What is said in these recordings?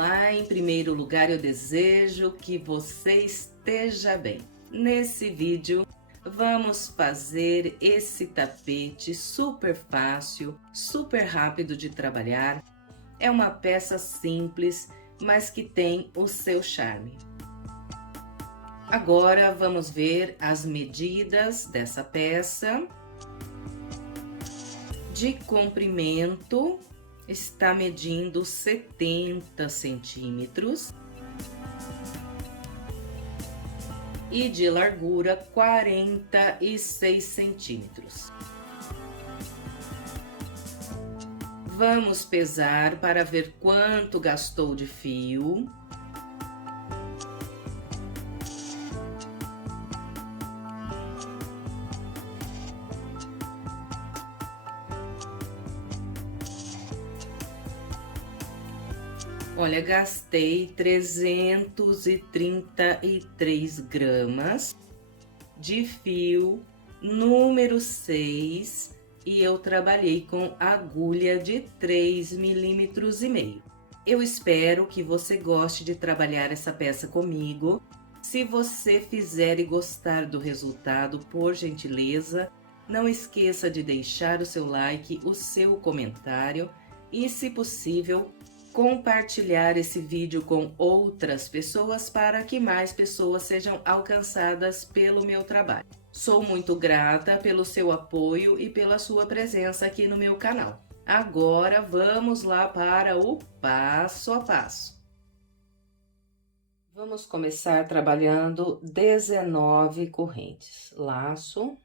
Olá, em primeiro lugar eu desejo que você esteja bem. Nesse vídeo vamos fazer esse tapete super fácil, super rápido de trabalhar. É uma peça simples, mas que tem o seu charme. Agora vamos ver as medidas dessa peça. De comprimento, está medindo 70 centímetros e de largura 46 centímetros. Vamos pesar para ver quanto gastou de fio. Olha, gastei 333 gramas de fio número 6 e eu trabalhei com agulha de 3,5 mm. Eu espero que você goste de trabalhar essa peça comigo. Se você fizer e gostar do resultado, por gentileza, não esqueça de deixar o seu like, o seu comentário e, se possível, compartilhar esse vídeo com outras pessoas para que mais pessoas sejam alcançadas pelo meu trabalho. Sou muito grata pelo seu apoio e pela sua presença aqui no meu canal. Agora vamos lá para o passo a passo. Vamos começar trabalhando 19 correntes. Laço.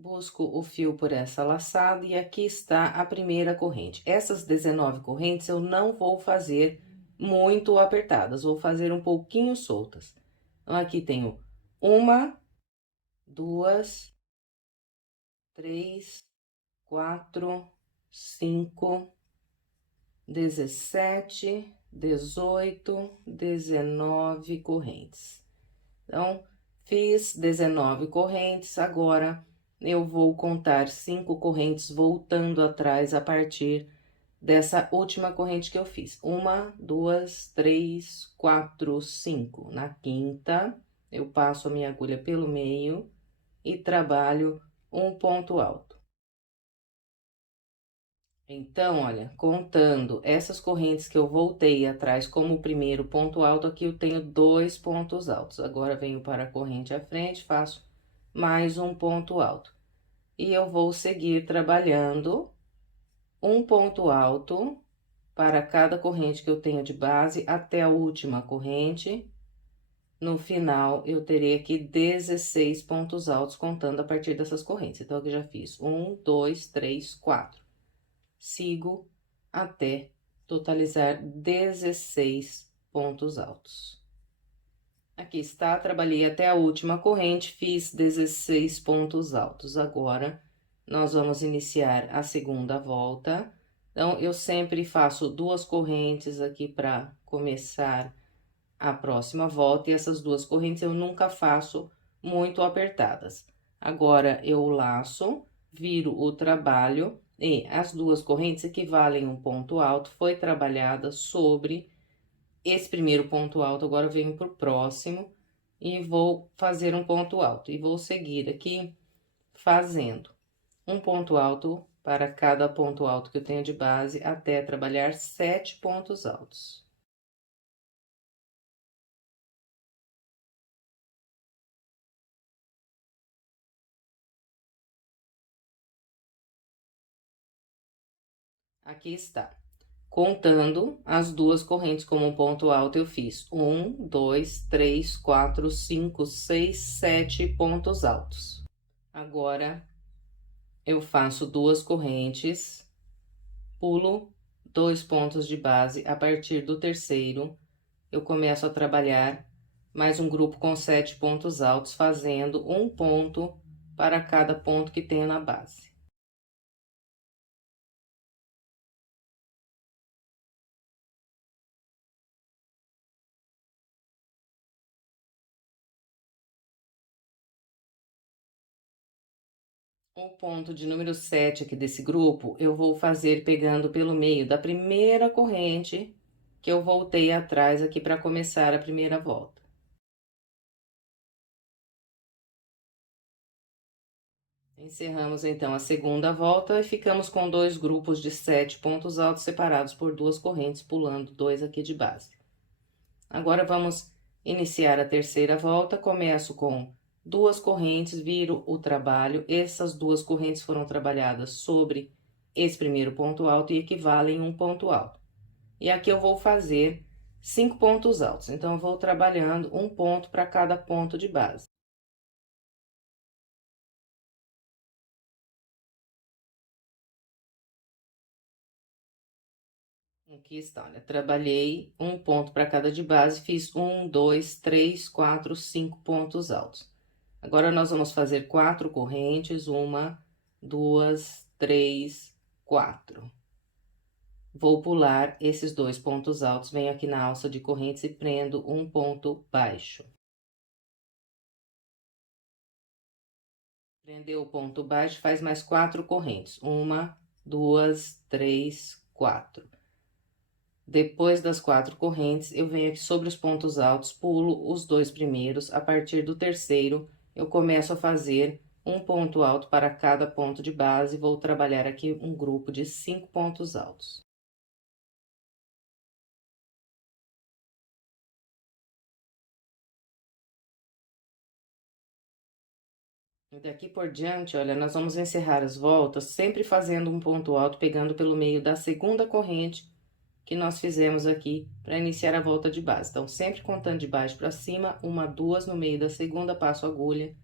Busco o fio por essa laçada e aqui está a primeira corrente. Essas 19 correntes eu não vou fazer muito apertadas, vou fazer um pouquinho soltas. Então, aqui tenho uma, duas, três, quatro, 5, 17, 18, 19 correntes. Então, fiz 19 correntes, agora eu vou contar 5 correntes voltando atrás a partir dessa última corrente que eu fiz. 1, 2, 3, 4, 5. Na quinta, eu passo a minha agulha pelo meio e trabalho um ponto alto. Então, olha, contando essas correntes que eu voltei atrás como o primeiro ponto alto, aqui eu tenho 2 pontos altos. Agora, venho para a corrente à frente, faço mais um ponto alto. E eu vou seguir trabalhando um ponto alto para cada corrente que eu tenho de base até a última corrente. No final, eu terei aqui 16 pontos altos contando a partir dessas correntes. Então, aqui já fiz 1, 2, 3, 4. Sigo até totalizar 16 pontos altos. Aqui está, trabalhei até a última corrente, fiz 16 pontos altos. Agora, nós vamos iniciar a segunda volta. Então, eu sempre faço 2 correntes aqui para começar a próxima volta, e essas 2 correntes eu nunca faço muito apertadas. Agora, eu laço, viro o trabalho, e as 2 correntes equivalem a um ponto alto, foi trabalhada sobre esse primeiro ponto alto. Agora, eu venho pro próximo e vou fazer um ponto alto, e vou seguir aqui fazendo um ponto alto para cada ponto alto que eu tenho de base, até trabalhar 7 pontos altos. Aqui está. Contando as 2 correntes como um ponto alto, eu fiz 1, 2, 3, 4, 5, 6, 7 pontos altos. Agora, eu faço 2 correntes, pulo 2 pontos de base. A partir do terceiro, eu começo a trabalhar mais um grupo com 7 pontos altos, fazendo um ponto para cada ponto que tenho na base. O ponto de número 7 aqui desse grupo, eu vou fazer pegando pelo meio da primeira corrente que eu voltei atrás aqui para começar a primeira volta. Encerramos então a segunda volta e ficamos com dois grupos de 7 pontos altos separados por duas correntes, pulando dois aqui de base. Agora vamos iniciar a terceira volta. Começo com duas correntes, viro o trabalho. Essas duas correntes foram trabalhadas sobre esse primeiro ponto alto e equivalem a um ponto alto. E aqui eu vou fazer 5 pontos altos, então eu vou trabalhando um ponto para cada ponto de base. Aqui está, olha, trabalhei um ponto para cada de base, fiz 1, 2, 3, 4, 5 pontos altos. Agora, nós vamos fazer 4 correntes, 1, 2, 3, 4. Vou pular esses dois pontos altos, venho aqui na alça de correntes e prendo um ponto baixo. Prendeu o ponto baixo, faz mais 4 correntes. 1, 2, 3, 4. Depois das 4 correntes, eu venho aqui sobre os pontos altos, pulo os dois primeiros. A partir do terceiro, eu começo a fazer um ponto alto para cada ponto de base. Vou trabalhar aqui um grupo de 5 pontos altos. E daqui por diante, olha, nós vamos encerrar as voltas sempre fazendo um ponto alto, pegando pelo meio da segunda corrente que nós fizemos aqui para iniciar a volta de base. Então, sempre contando de baixo para cima, 1, 2 no meio da segunda, passo a agulha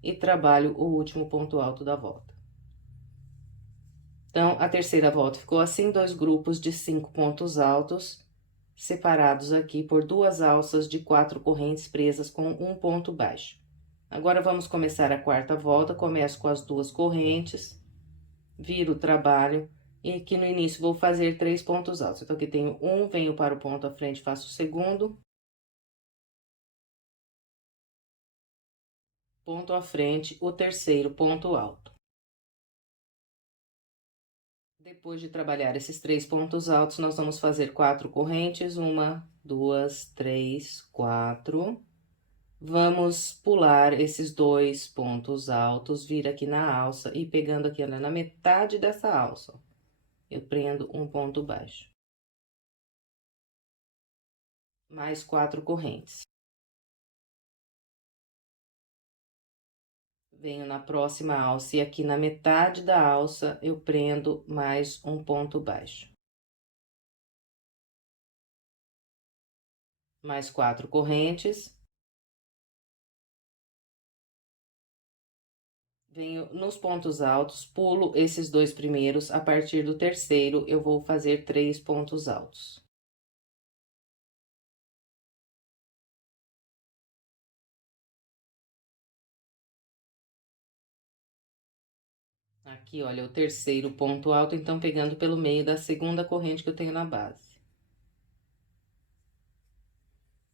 e trabalho o último ponto alto da volta. Então, a terceira volta ficou assim, dois grupos de 5 pontos altos, separados aqui por duas alças de 4 correntes presas com um ponto baixo. Agora, vamos começar a quarta volta, começo com as duas correntes, viro o trabalho, e aqui no início vou fazer 3 pontos altos. Então, aqui tenho um, venho para o ponto à frente, faço o segundo. Ponto à frente, o terceiro ponto alto. Depois de trabalhar esses 3 pontos altos, nós vamos fazer 4 correntes, 1, 2, 3, 4. Vamos pular esses 2 pontos altos, vir aqui na alça e pegando aqui na metade dessa alça, eu prendo um ponto baixo. Mais 4 correntes. Venho na próxima alça e aqui na metade da alça eu prendo mais um ponto baixo. Mais 4 correntes. Venho nos pontos altos, pulo esses dois primeiros, a partir do terceiro eu vou fazer 3 pontos altos. Aqui, olha, o terceiro ponto alto, então, pegando pelo meio da segunda corrente que eu tenho na base.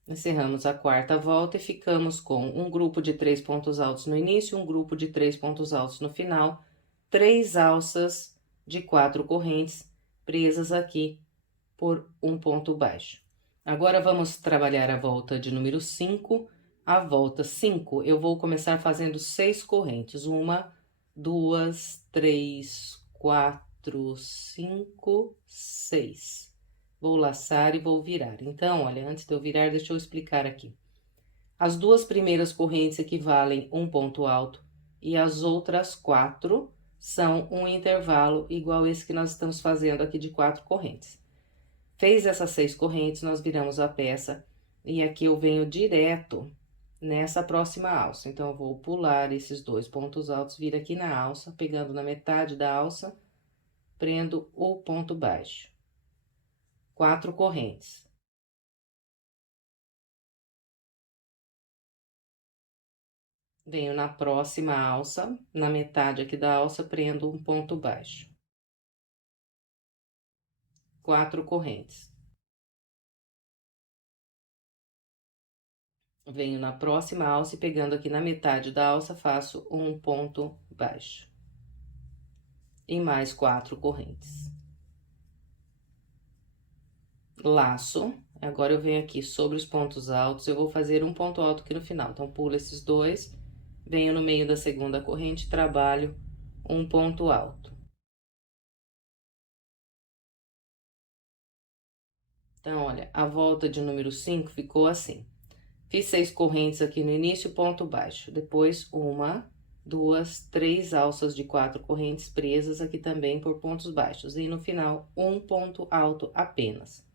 Encerramos a quarta volta e ficamos com um grupo de 3 pontos altos no início, um grupo de 3 pontos altos no final, 3 alças de 4 correntes presas aqui por um ponto baixo. Agora, vamos trabalhar a volta de número 5. A volta 5, eu vou começar fazendo 6 correntes. 1, 2, 3, 4, 5, 6. Vou laçar e vou virar. Então, olha, antes de eu virar, deixa eu explicar aqui. As duas primeiras correntes equivalem a um ponto alto e as outras 4 são um intervalo igual esse que nós estamos fazendo aqui de 4 correntes. Fez essas 6 correntes, nós viramos a peça e aqui eu venho direto nessa próxima alça. Então, eu vou pular esses 2 pontos altos, vir aqui na alça, pegando na metade da alça, prendo o ponto baixo. 4 correntes. Venho na próxima alça, na metade aqui da alça, prendo um ponto baixo. 4 correntes. Venho na próxima alça e pegando aqui na metade da alça, faço um ponto baixo. e mais 4 correntes. Laço. Agora eu venho aqui sobre os pontos altos, eu vou fazer um ponto alto aqui no final. Então, pulo esses dois, venho no meio da segunda corrente, trabalho um ponto alto. Então, olha, a volta de número 5 ficou assim. Fiz 6 correntes aqui no início, ponto baixo. Depois, uma, duas, 3 alças de 4 correntes presas aqui também por pontos baixos. E no final, um ponto alto apenas.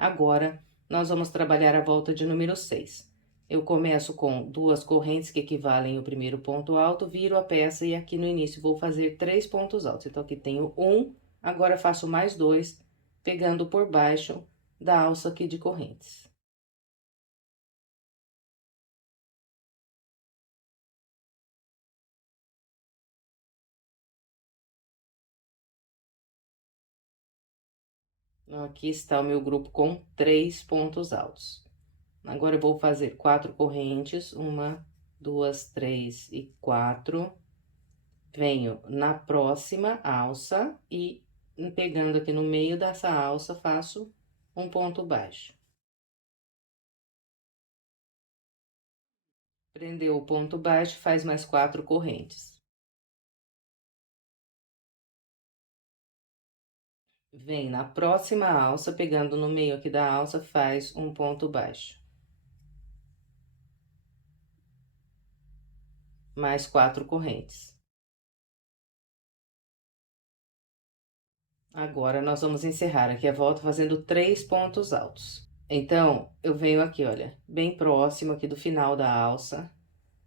Agora, nós vamos trabalhar a volta de número 6. Eu começo com 2 correntes que equivalem ao primeiro ponto alto, viro a peça e aqui no início vou fazer 3 pontos altos. Então, aqui tenho um, agora faço mais 2, pegando por baixo da alça aqui de correntes. Aqui está o meu grupo com 3 pontos altos. Agora, eu vou fazer 4 correntes, 1, 2, 3 e 4. Venho na próxima alça e, pegando aqui no meio dessa alça, faço um ponto baixo. Prendeu o ponto baixo, faz mais 4 correntes. Vem na próxima alça, pegando no meio aqui da alça, faz um ponto baixo. Mais 4 correntes. Agora, nós vamos encerrar aqui a volta fazendo 3 pontos altos. Então, eu venho aqui, olha, bem próximo aqui do final da alça,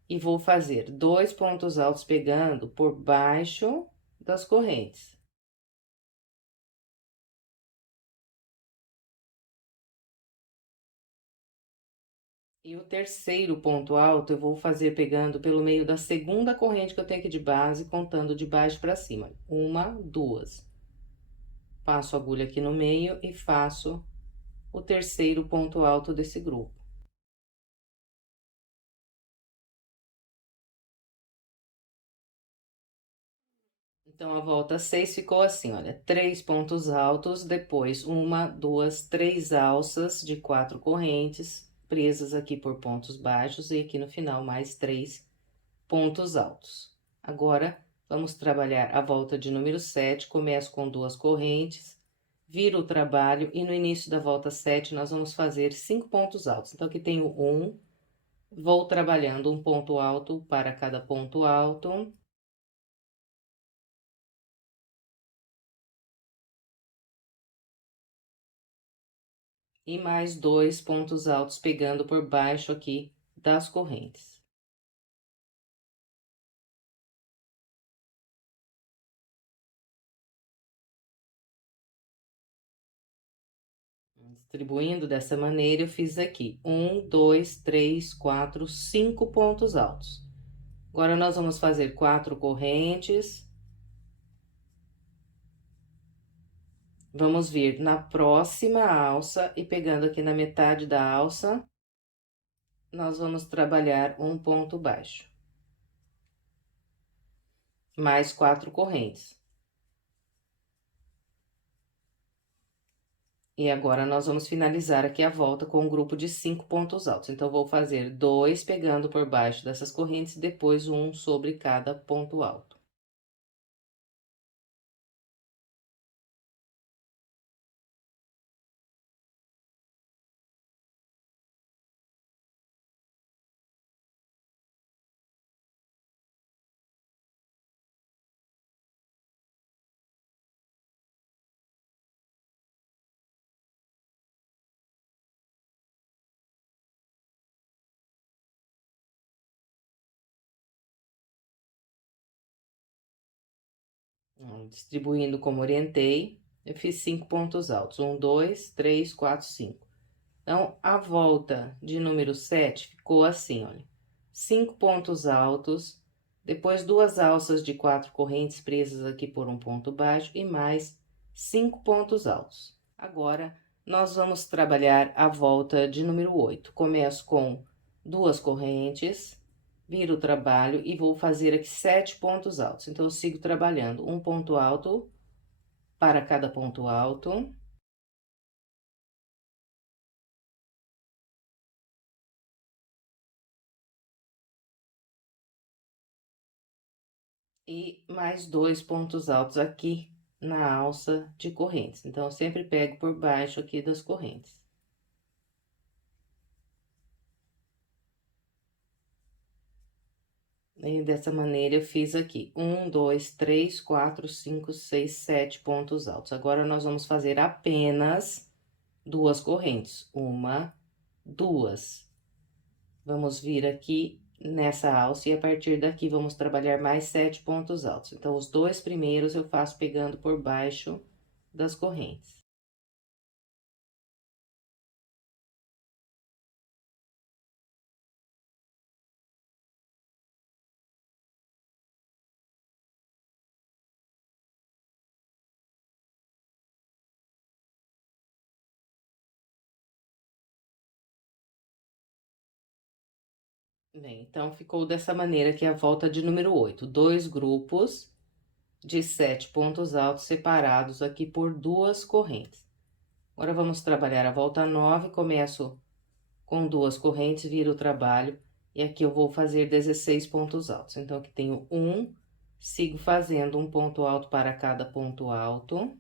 e vou fazer 2 pontos altos pegando por baixo das correntes. E o terceiro ponto alto eu vou fazer pegando pelo meio da segunda corrente que eu tenho aqui de base, contando de baixo para cima. 1, 2. Passo a agulha aqui no meio e faço o terceiro ponto alto desse grupo. Então, a volta 6 ficou assim, olha, 3 pontos altos, depois 1, 2, 3 alças de 4 correntes, presas aqui por pontos baixos, e aqui no final mais 3 pontos altos. Agora, vamos trabalhar a volta de número 7, começo com 2 correntes, viro o trabalho, e no início da volta 7, nós vamos fazer 5 pontos altos. Então, aqui tenho 1, vou trabalhando um ponto alto para cada ponto alto. E mais 2 pontos altos pegando por baixo aqui das correntes. Distribuindo dessa maneira, eu fiz aqui 1, 2, 3, 4, 5 pontos altos. Agora, nós vamos fazer 4 correntes. Vamos vir na próxima alça e pegando aqui na metade da alça, nós vamos trabalhar um ponto baixo. Mais 4 correntes. E agora, nós vamos finalizar aqui a volta com um grupo de 5 pontos altos. Então, vou fazer 2 pegando por baixo dessas correntes, depois um sobre cada ponto alto. Distribuindo como orientei, eu fiz 5 pontos altos. 1, 2, 3, 4, 5. Então, a volta de número 7 ficou assim, olha. 5 pontos altos, depois 2 alças de 4 correntes presas aqui por um ponto baixo e mais 5 pontos altos. Agora, nós vamos trabalhar a volta de número 8. Começo com 2 correntes, viro o trabalho e vou fazer aqui 7 pontos altos. Então, eu sigo trabalhando um ponto alto para cada ponto alto. E mais 2 pontos altos aqui na alça de correntes. Então, eu sempre pego por baixo aqui das correntes. E dessa maneira, eu fiz aqui 1, 2, 3, 4, 5, 6, 7 pontos altos. Agora, nós vamos fazer apenas 2 correntes. Uma, duas. Vamos vir aqui nessa alça e a partir daqui vamos trabalhar mais 7 pontos altos. Então, os 2 primeiros eu faço pegando por baixo das correntes. Bem, então, ficou dessa maneira aqui a volta de número 8. 2 grupos de 7 pontos altos separados aqui por 2 correntes. Agora, vamos trabalhar a volta 9, começo com 2 correntes, viro o trabalho, e aqui eu vou fazer 16 pontos altos. Então, aqui tenho 1, sigo fazendo um ponto alto para cada ponto alto.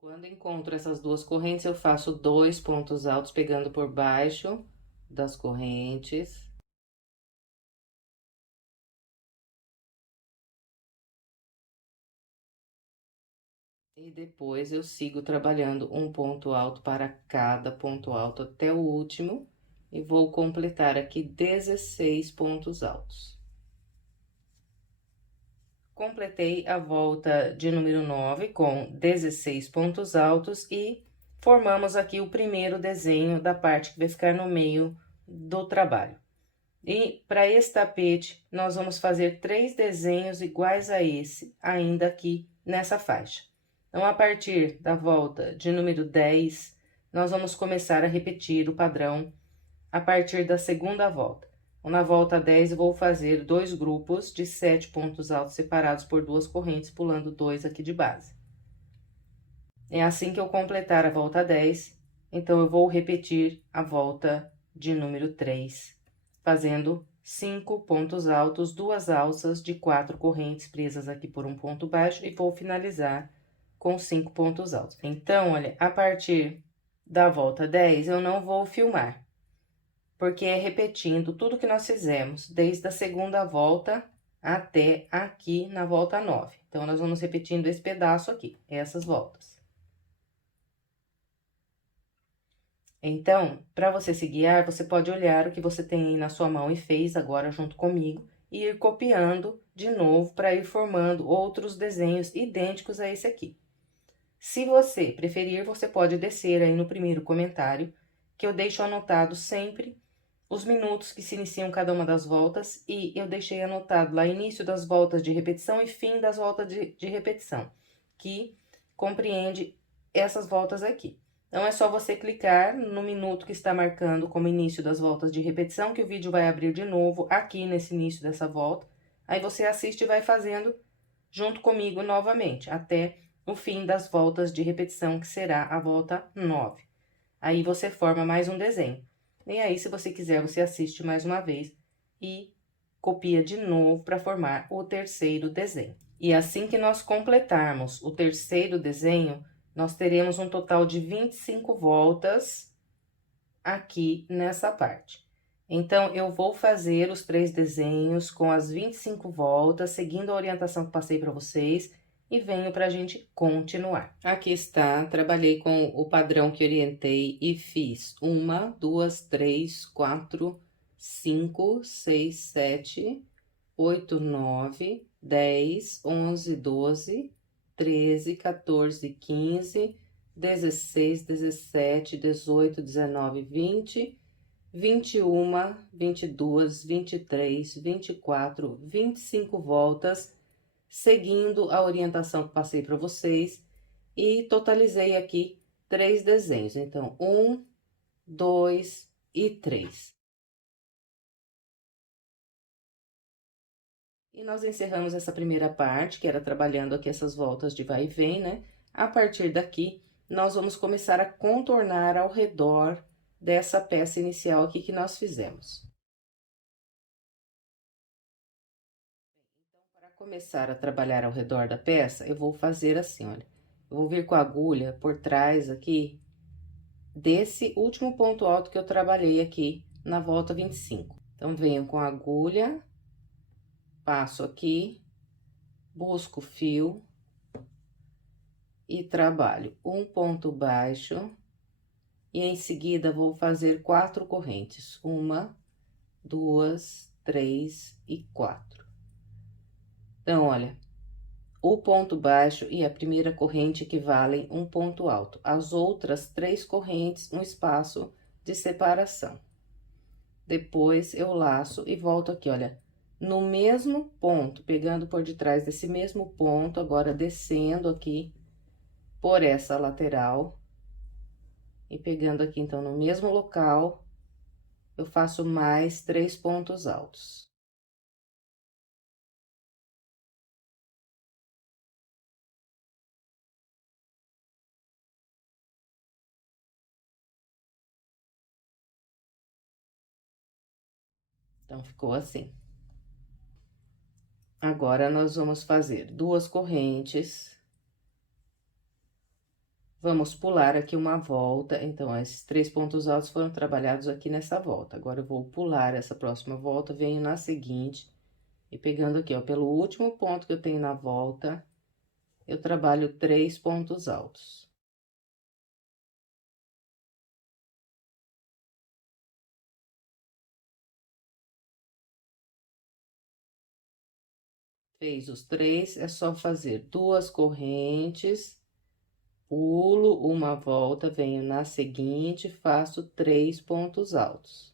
Quando encontro essas 2 correntes, eu faço 2 pontos altos pegando por baixo das correntes. E depois eu sigo trabalhando um ponto alto para cada ponto alto até o último. E vou completar aqui 16 pontos altos. Completei a volta de número 9 com 16 pontos altos e formamos aqui o primeiro desenho da parte que vai ficar no meio do trabalho. E para esse tapete, nós vamos fazer 3 desenhos iguais a esse, ainda aqui nessa faixa. Então, a partir da volta de número 10, nós vamos começar a repetir o padrão a partir da segunda volta. Então, na volta 10, eu vou fazer 2 grupos de 7 pontos altos separados por 2 correntes, pulando 2 aqui de base. É assim que eu completar a volta 10, então, eu vou repetir a volta de número 3, fazendo 5 pontos altos, 2 alças de 4 correntes presas aqui por um ponto baixo, e vou finalizar com 5 pontos altos. Então, olha, a partir da volta 10, eu não vou filmar, porque é repetindo tudo que nós fizemos, desde a segunda volta até aqui na volta 9. Então, nós vamos repetindo esse pedaço aqui, essas voltas. Então, para você se guiar, você pode olhar o que você tem aí na sua mão e fez agora junto comigo, e ir copiando de novo para ir formando outros desenhos idênticos a esse aqui. Se você preferir, você pode descer aí no primeiro comentário, que eu deixo anotado sempre os minutos que se iniciam cada uma das voltas, e eu deixei anotado lá início das voltas de repetição e fim das voltas de repetição, que compreende essas voltas aqui. Então, é só você clicar no minuto que está marcando como início das voltas de repetição, que o vídeo vai abrir de novo aqui nesse início dessa volta. Aí, você assiste e vai fazendo junto comigo novamente, até o fim das voltas de repetição, que será a volta 9. Aí, você forma mais um desenho. E aí, se você quiser, você assiste mais uma vez e copia de novo para formar o terceiro desenho. E assim que nós completarmos o terceiro desenho, nós teremos um total de 25 voltas aqui nessa parte. Então, eu vou fazer os 3 desenhos com as 25 voltas, seguindo a orientação que passei para vocês, e venho para a gente continuar. Aqui está, trabalhei com o padrão que orientei e fiz 1, 2, 3, 4, 5, 6, 7, 8, 9, 10, 11, 12, 13, 14, 15, 16, 17, 18, 19, 20, 21, 22, 23, 24, 25 voltas, seguindo a orientação que passei para vocês, e totalizei aqui 3 desenhos. Então, 1, 2 e 3. E nós encerramos essa primeira parte, que era trabalhando aqui essas voltas de vai e vem, né? A partir daqui, nós vamos começar a contornar ao redor dessa peça inicial aqui que nós fizemos. Então, para começar a trabalhar ao redor da peça, eu vou fazer assim, olha. Eu vou vir com a agulha por trás aqui desse último ponto alto que eu trabalhei aqui na volta 25. Então, venho com a agulha, passo aqui, busco o fio e trabalho um ponto baixo, e em seguida vou fazer 4 correntes, 1, 2, 3 e 4. Então, olha, o ponto baixo e a primeira corrente equivalem um ponto alto, as outras 3 correntes, um espaço de separação. Depois, eu laço e volto aqui, olha, no mesmo ponto, pegando por detrás desse mesmo ponto, agora descendo aqui por essa lateral. E pegando aqui, então, no mesmo local, eu faço mais 3 pontos altos. Então, ficou assim. Agora, nós vamos fazer 2 correntes. Vamos pular aqui uma volta, então, esses 3 pontos altos foram trabalhados aqui nessa volta. Agora, eu vou pular essa próxima volta, venho na seguinte, e pegando aqui, ó, pelo último ponto que eu tenho na volta, eu trabalho 3 pontos altos. Fez os 3, é só fazer 2 correntes, pulo uma volta, venho na seguinte, faço 3 pontos altos.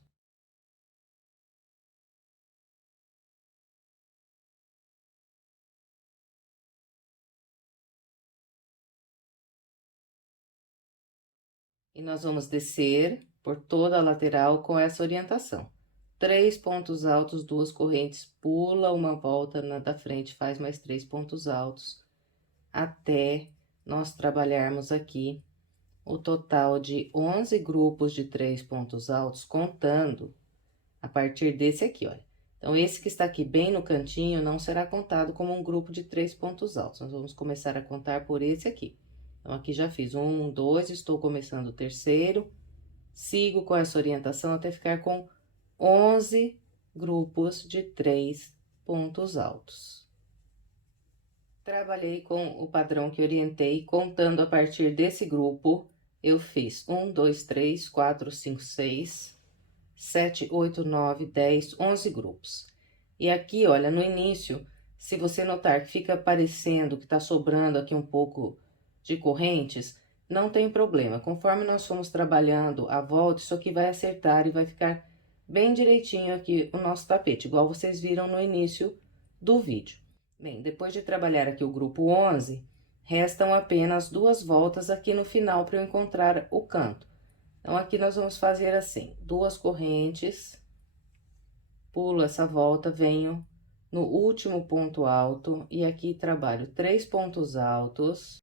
E nós vamos descer por toda a lateral com essa orientação. 3 pontos altos, 2 correntes, pula uma volta na da frente, faz mais 3 pontos altos, até nós trabalharmos aqui o total de 11 grupos de 3 pontos altos, contando a partir desse aqui, olha. Então, esse que está aqui bem no cantinho não será contado como um grupo de 3 pontos altos. Nós vamos começar a contar por esse aqui. Então, aqui já fiz 1, 2, estou começando o terceiro. Sigo com essa orientação até ficar com 11 grupos de 3 pontos altos. Trabalhei com o padrão que orientei, contando a partir desse grupo, eu fiz 1, 2, 3, 4, 5, 6, 7, 8, 9, 10, 11 grupos. E aqui, olha, no início, se você notar que fica parecendo que tá sobrando aqui um pouco de correntes, não tem problema. Conforme nós formos trabalhando a volta, isso aqui vai acertar e vai ficar bem direitinho aqui o nosso tapete, igual vocês viram no início do vídeo. Bem, depois de trabalhar aqui o grupo 11, restam apenas 2 voltas aqui no final para eu encontrar o canto. Então, aqui nós vamos fazer assim, 2 correntes, pulo essa volta, venho no último ponto alto, e aqui trabalho 3 pontos altos.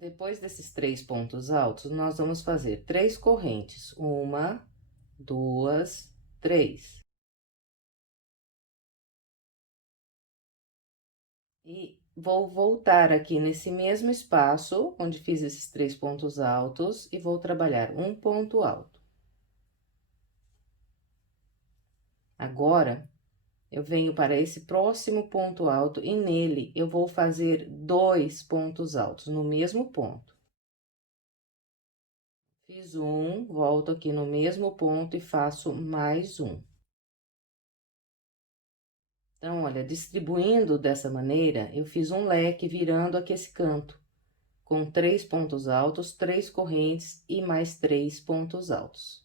Depois desses 3 pontos altos, nós vamos fazer 3 correntes, 1, 2, 3. E vou voltar aqui nesse mesmo espaço, onde fiz esses 3 pontos altos, e vou trabalhar um ponto alto. Agora, eu venho para esse próximo ponto alto e nele eu vou fazer 2 pontos altos no mesmo ponto. Fiz um, volto aqui no mesmo ponto e faço mais um. Então, olha, distribuindo dessa maneira, eu fiz um leque virando aqui esse canto, com 3 pontos altos, 3 correntes e mais 3 pontos altos.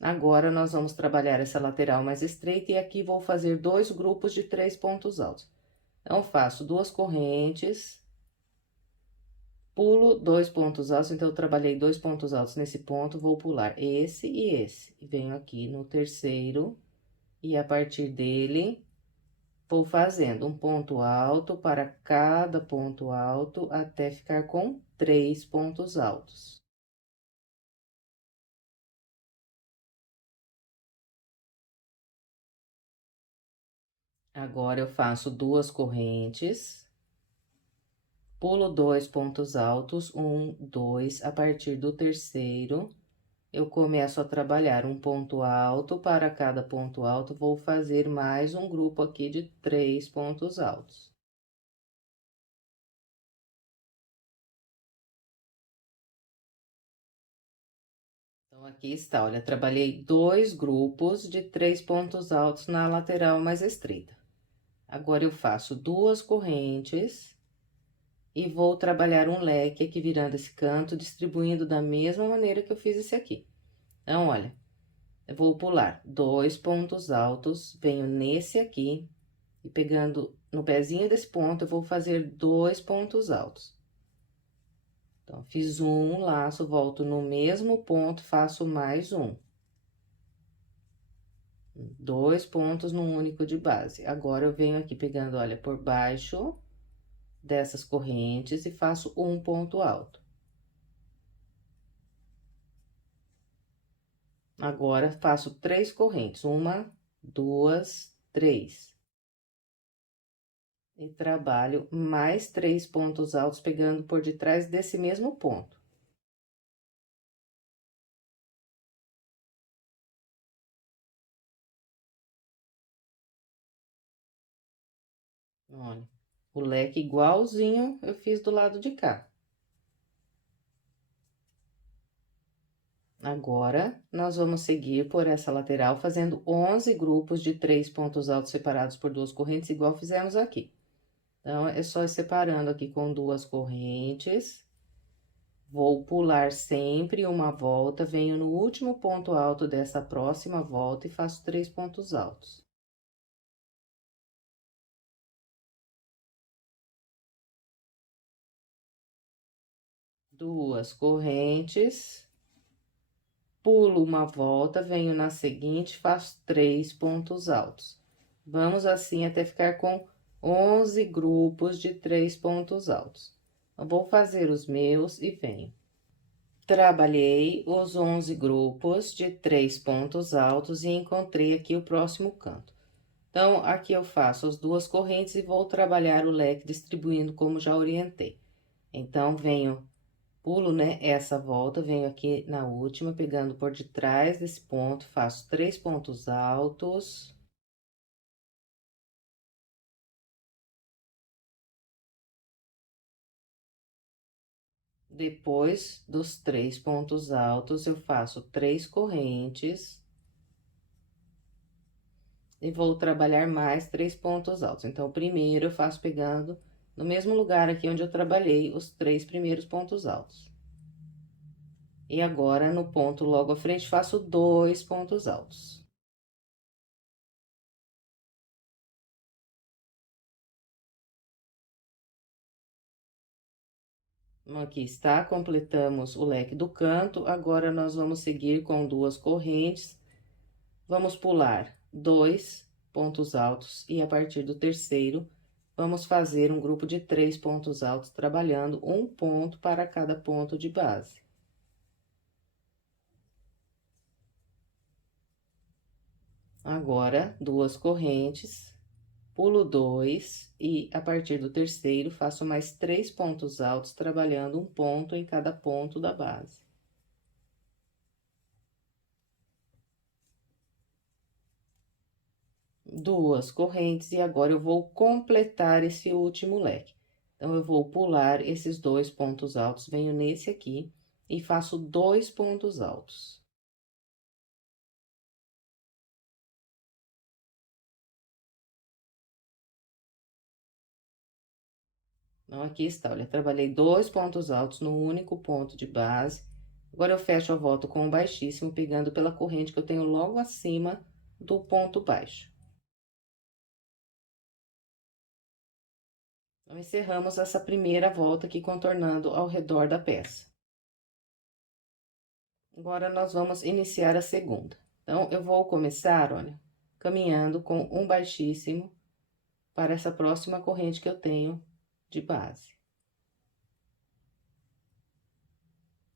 Agora, nós vamos trabalhar essa lateral mais estreita e aqui vou fazer 2 grupos de 3 pontos altos. Então, faço 2 correntes, pulo 2 pontos altos, então, eu trabalhei 2 pontos altos nesse ponto, vou pular esse e esse. E venho aqui no terceiro, e a partir dele, vou fazendo um ponto alto para cada ponto alto, até ficar com 3 pontos altos. Agora, eu faço 2 correntes, pulo 2 pontos altos, 1, 2, a partir do terceiro, eu começo a trabalhar um ponto alto, para cada ponto alto, vou fazer mais um grupo aqui de 3 pontos altos. Então, aqui está, olha, trabalhei 2 grupos de 3 pontos altos na lateral mais estreita. Agora, eu faço 2 correntes e vou trabalhar um leque aqui virando esse canto, distribuindo da mesma maneira que eu fiz esse aqui. Então, olha, eu vou pular 2 pontos altos, venho nesse aqui, e pegando no pezinho desse ponto, eu vou fazer 2 pontos altos. Então, fiz um laço, volto no mesmo ponto, faço mais um. 2 pontos num único de base. Agora, eu venho aqui pegando, olha, por baixo dessas correntes e faço um ponto alto. Agora, faço 3 correntes, 1, 2, 3. E trabalho mais 3 pontos altos, pegando por detrás desse mesmo ponto. Olha, o leque igualzinho eu fiz do lado de cá. Agora, nós vamos seguir por essa lateral, fazendo 11 grupos de 3 pontos altos separados por 2 correntes, igual fizemos aqui. Então, é só ir separando aqui com 2 correntes. Vou pular sempre uma volta, venho no último ponto alto dessa próxima volta e faço 3 pontos altos. Duas correntes, pulo uma volta, venho na seguinte, faço 3 pontos altos. Vamos assim até ficar com 11 grupos de 3 pontos altos. Eu vou fazer os meus e venho. Trabalhei os 11 grupos de 3 pontos altos e encontrei aqui o próximo canto. Então, aqui eu faço as 2 correntes e vou trabalhar o leque distribuindo como já orientei. Então, venho, pulo, né, essa volta, venho aqui na última, pegando por detrás desse ponto, faço 3 pontos altos. Depois dos 3 pontos altos, eu faço 3 correntes. E vou trabalhar mais 3 pontos altos. Então, primeiro eu faço pegando no mesmo lugar aqui onde eu trabalhei os 3 primeiros pontos altos. E agora, no ponto logo à frente, faço 2 pontos altos. Aqui está, completamos o leque do canto. Agora, nós vamos seguir com 2 correntes. Vamos pular 2 pontos altos e a partir do terceiro, vamos fazer um grupo de 3 pontos altos, trabalhando um ponto para cada ponto de base. Agora, 2 correntes, pulo 2 e a partir do terceiro, faço mais 3 pontos altos, trabalhando um ponto em cada ponto da base. Duas correntes e agora eu vou completar esse último leque. Então, eu vou pular esses 2 pontos altos, venho nesse aqui e faço 2 pontos altos. Então, aqui está, olha, trabalhei 2 pontos altos no único ponto de base. Agora, eu fecho a volta com um baixíssimo, pegando pela corrente que eu tenho logo acima do ponto baixo. Então, encerramos essa primeira volta aqui, contornando ao redor da peça. Agora, nós vamos iniciar a segunda. Então, eu vou começar, olha, caminhando com um baixíssimo para essa próxima corrente que eu tenho de base.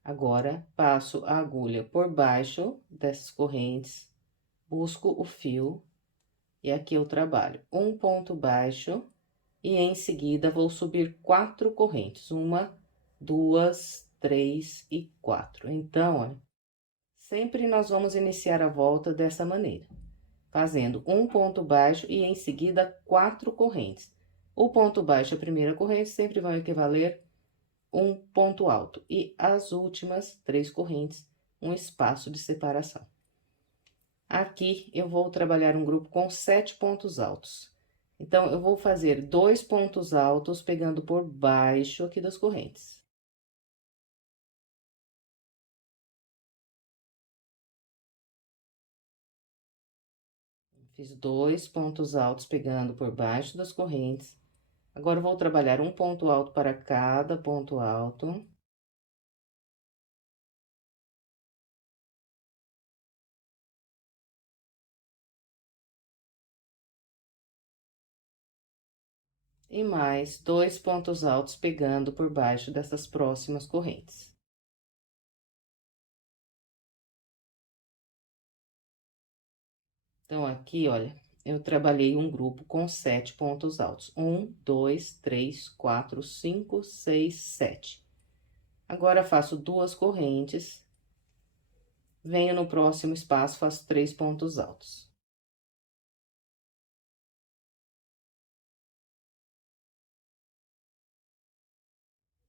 Agora, passo a agulha por baixo dessas correntes, busco o fio, e aqui eu trabalho um ponto baixo, e em seguida vou subir 4 correntes, 1, 2, 3 e 4. Então, olha, sempre nós vamos iniciar a volta dessa maneira, fazendo um ponto baixo e em seguida 4 correntes. O ponto baixo, a primeira corrente, sempre vai equivaler um ponto alto, e as últimas 3 correntes, um espaço de separação. Aqui, eu vou trabalhar um grupo com 7 pontos altos. Então, eu vou fazer 2 pontos altos, pegando por baixo aqui das correntes. Fiz 2 pontos altos, pegando por baixo das correntes. Agora, eu vou trabalhar um ponto alto para cada ponto alto. E mais 2 pontos altos, pegando por baixo dessas próximas correntes. Então, aqui, olha, eu trabalhei um grupo com 7 pontos altos. 1, 2, 3, 4, 5, 6, 7. Agora, faço 2 correntes, venho no próximo espaço, faço 3 pontos altos.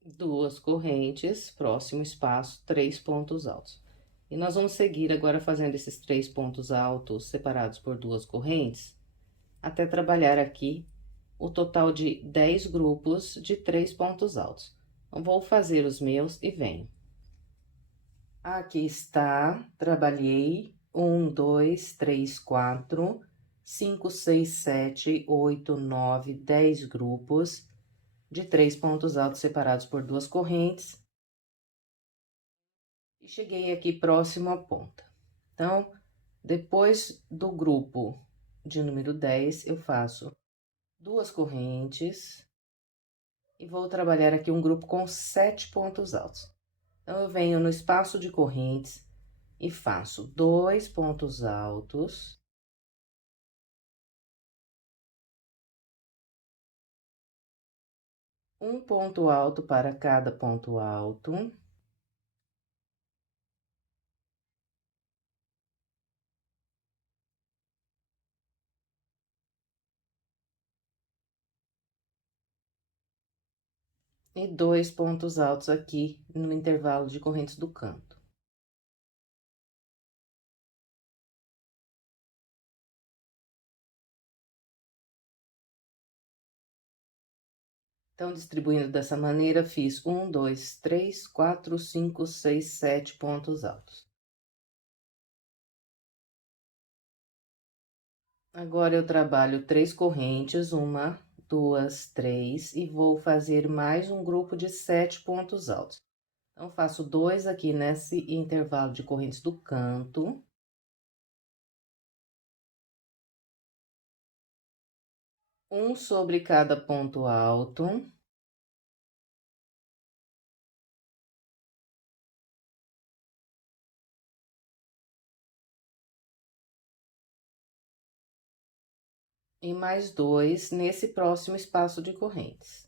Duas correntes, próximo espaço, 3 pontos altos. E nós vamos seguir agora fazendo esses 3 pontos altos separados por 2 correntes, até trabalhar aqui o total de 10 grupos de 3 pontos altos. Então, vou fazer os meus e venho. Aqui está, trabalhei 1, 2, 3, 4, 5, 6, 7, 8, 9, 10 grupos de 3 pontos altos separados por 2 correntes. E cheguei aqui próximo à ponta. Então, depois do grupo de número 10, eu faço 2 correntes e vou trabalhar aqui um grupo com 7 pontos altos. Então, eu venho no espaço de correntes e faço 2 pontos altos. Um ponto alto para cada ponto alto. E 2 pontos altos aqui no intervalo de correntes do canto. Então, distribuindo dessa maneira, fiz 1, 2, 3, 4, 5, 6, 7 pontos altos. Agora, eu trabalho 3 correntes, 1, 2, 3, e vou fazer mais um grupo de 7 pontos altos. Então, faço 2 aqui nesse intervalo de correntes do canto. Um sobre cada ponto alto. E mais 2 nesse próximo espaço de correntes.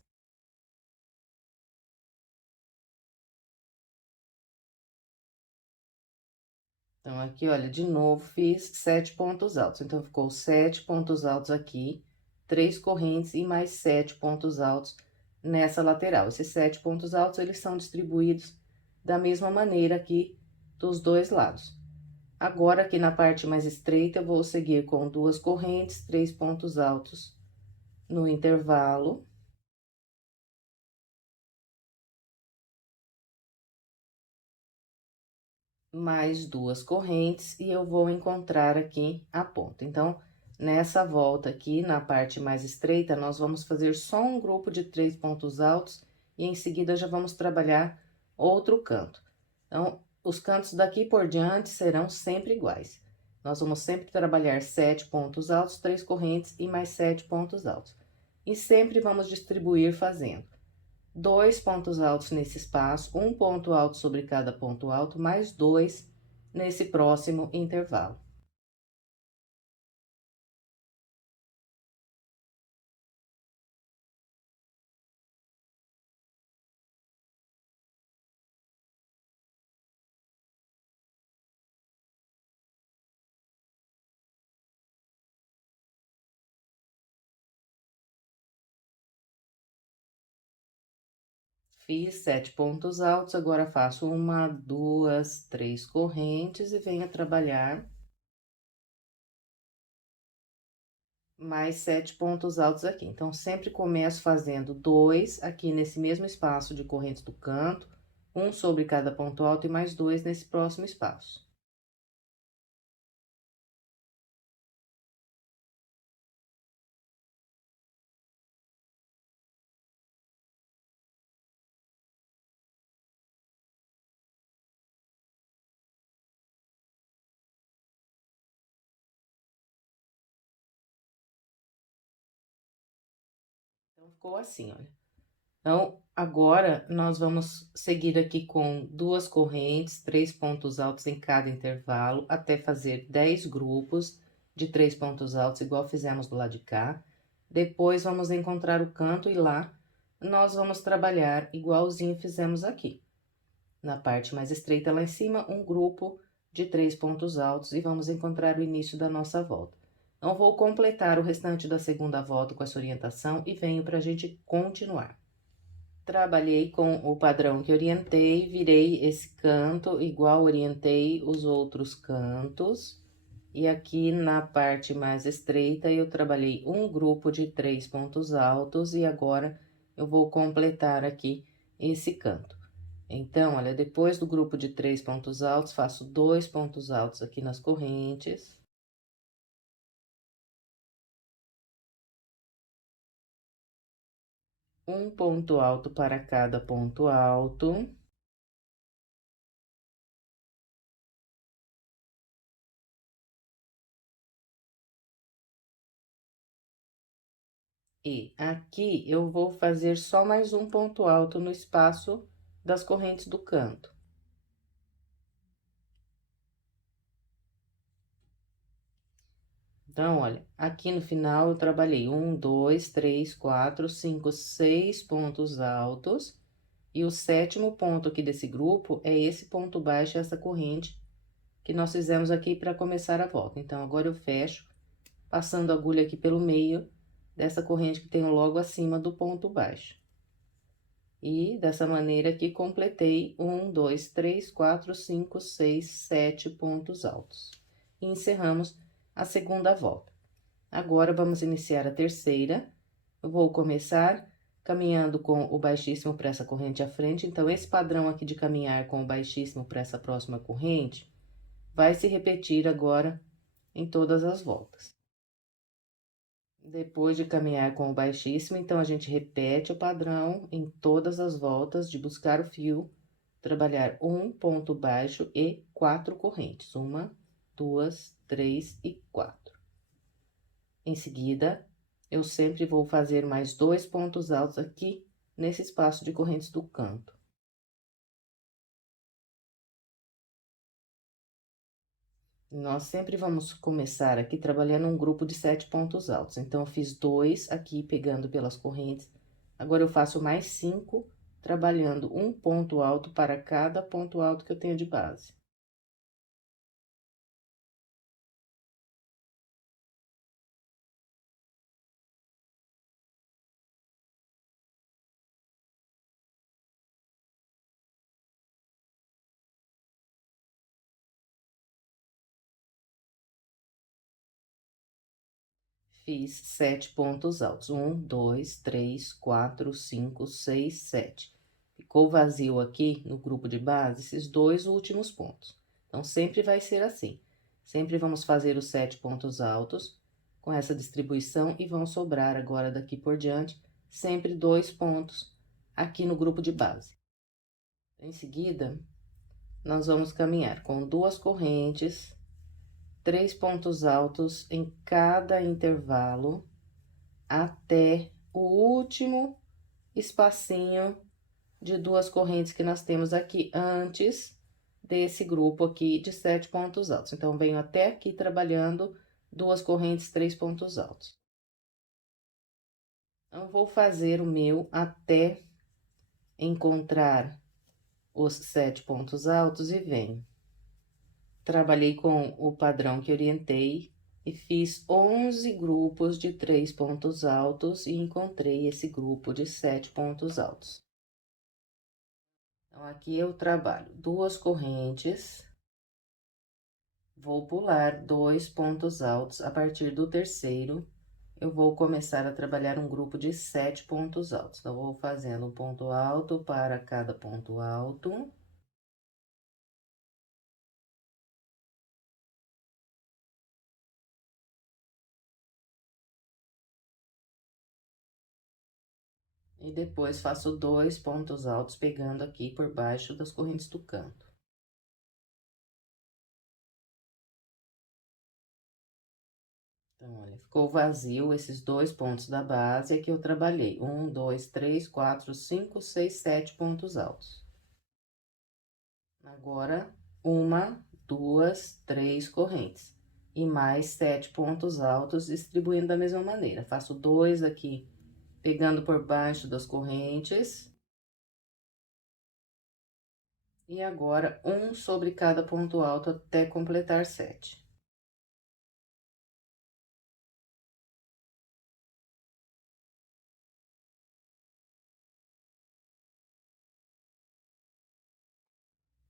Então, aqui, olha, de novo, fiz 7 pontos altos. Então, ficou 7 pontos altos aqui, 3 correntes e mais 7 pontos altos nessa lateral. Esses 7 pontos altos, eles são distribuídos da mesma maneira aqui dos dois lados. Agora, aqui na parte mais estreita, eu vou seguir com 2 correntes, 3 pontos altos no intervalo. mais 2 correntes e eu vou encontrar aqui a ponta. Então, nessa volta aqui, na parte mais estreita, nós vamos fazer só um grupo de 3 pontos altos e em seguida já vamos trabalhar outro canto. Então, os cantos daqui por diante serão sempre iguais. Nós vamos sempre trabalhar 7 pontos altos, 3 correntes e mais 7 pontos altos. E sempre vamos distribuir fazendo 2 pontos altos nesse espaço, um ponto alto sobre cada ponto alto, mais 2 nesse próximo intervalo. Fiz 7 pontos altos, agora faço 1, 2, 3 correntes e venho trabalhar mais 7 pontos altos aqui. Então, sempre começo fazendo 2 aqui nesse mesmo espaço de correntes do canto, um sobre cada ponto alto e mais 2 nesse próximo espaço. Então, ficou assim, olha. Então, agora, nós vamos seguir aqui com 2 correntes, 3 pontos altos em cada intervalo, até fazer 10 grupos de 3 pontos altos, igual fizemos do lado de cá. Depois, vamos encontrar o canto e lá nós vamos trabalhar igualzinho fizemos aqui. Na parte mais estreita lá em cima, um grupo de 3 pontos altos e vamos encontrar o início da nossa volta. Então, vou completar o restante da segunda volta com essa orientação e venho para a gente continuar. Trabalhei com o padrão que orientei, virei esse canto igual orientei os outros cantos. E aqui na parte mais estreita, eu trabalhei um grupo de 3 pontos altos e agora eu vou completar aqui esse canto. Então, olha, depois do grupo de 3 pontos altos, faço 2 pontos altos aqui nas correntes. Um ponto alto para cada ponto alto. E aqui eu vou fazer só mais um ponto alto no espaço das correntes do canto. Então, olha, aqui no final eu trabalhei 1, 2, 3, 4, 5, 6 pontos altos. E o sétimo ponto aqui desse grupo é esse ponto baixo, essa corrente que nós fizemos aqui para começar a volta. Então, agora eu fecho, passando a agulha aqui pelo meio dessa corrente que tem logo acima do ponto baixo. E dessa maneira aqui, completei 1, 2, 3, 4, 5, 6, 7 pontos altos. E encerramos a segunda volta. Agora, vamos iniciar a terceira. Eu vou começar caminhando com o baixíssimo para essa corrente à frente. Então, esse padrão aqui de caminhar com o baixíssimo para essa próxima corrente vai se repetir agora em todas as voltas. Depois de caminhar com o baixíssimo, então, a gente repete o padrão em todas as voltas de buscar o fio, trabalhar um ponto baixo e 4 correntes. 1, 2, 3 e 4. Em seguida, eu sempre vou fazer mais 2 pontos altos aqui nesse espaço de correntes do canto. Nós sempre vamos começar aqui trabalhando um grupo de 7 pontos altos. Então, eu fiz 2 aqui pegando pelas correntes. Agora, eu faço mais 5, trabalhando um ponto alto para cada ponto alto que eu tenho de base. Fiz 7 pontos altos. 1, 2, 3, 4, 5, 6, 7. Ficou vazio aqui no grupo de base esses 2 últimos pontos. Então, sempre vai ser assim. Sempre vamos fazer os 7 pontos altos com essa distribuição e vão sobrar agora daqui por diante sempre 2 pontos aqui no grupo de base. Em seguida, nós vamos caminhar com 2 correntes, 3 pontos altos em cada intervalo até o último espacinho de 2 correntes que nós temos aqui antes desse grupo aqui de 7 pontos altos. Então, venho até aqui trabalhando 2 correntes, 3 pontos altos. Então, vou fazer o meu até encontrar os 7 pontos altos e venho. Trabalhei com o padrão que orientei e fiz 11 grupos de 3 pontos altos e encontrei esse grupo de 7 pontos altos. Então, aqui eu trabalho 2 correntes, vou pular 2 pontos altos. A partir do terceiro, eu vou começar a trabalhar um grupo de 7 pontos altos. Então, vou fazendo um ponto alto para cada ponto alto. E depois faço 2 pontos altos pegando aqui por baixo das correntes do canto. Então, olha, ficou vazio esses 2 pontos da base, aqui eu trabalhei 1, 2, 3, 4, 5, 6, 7 pontos altos. Agora, 1, 2, 3 correntes. E mais 7 pontos altos, distribuindo da mesma maneira. Faço 2 aqui, pegando por baixo das correntes. E agora, um sobre cada ponto alto até completar 7.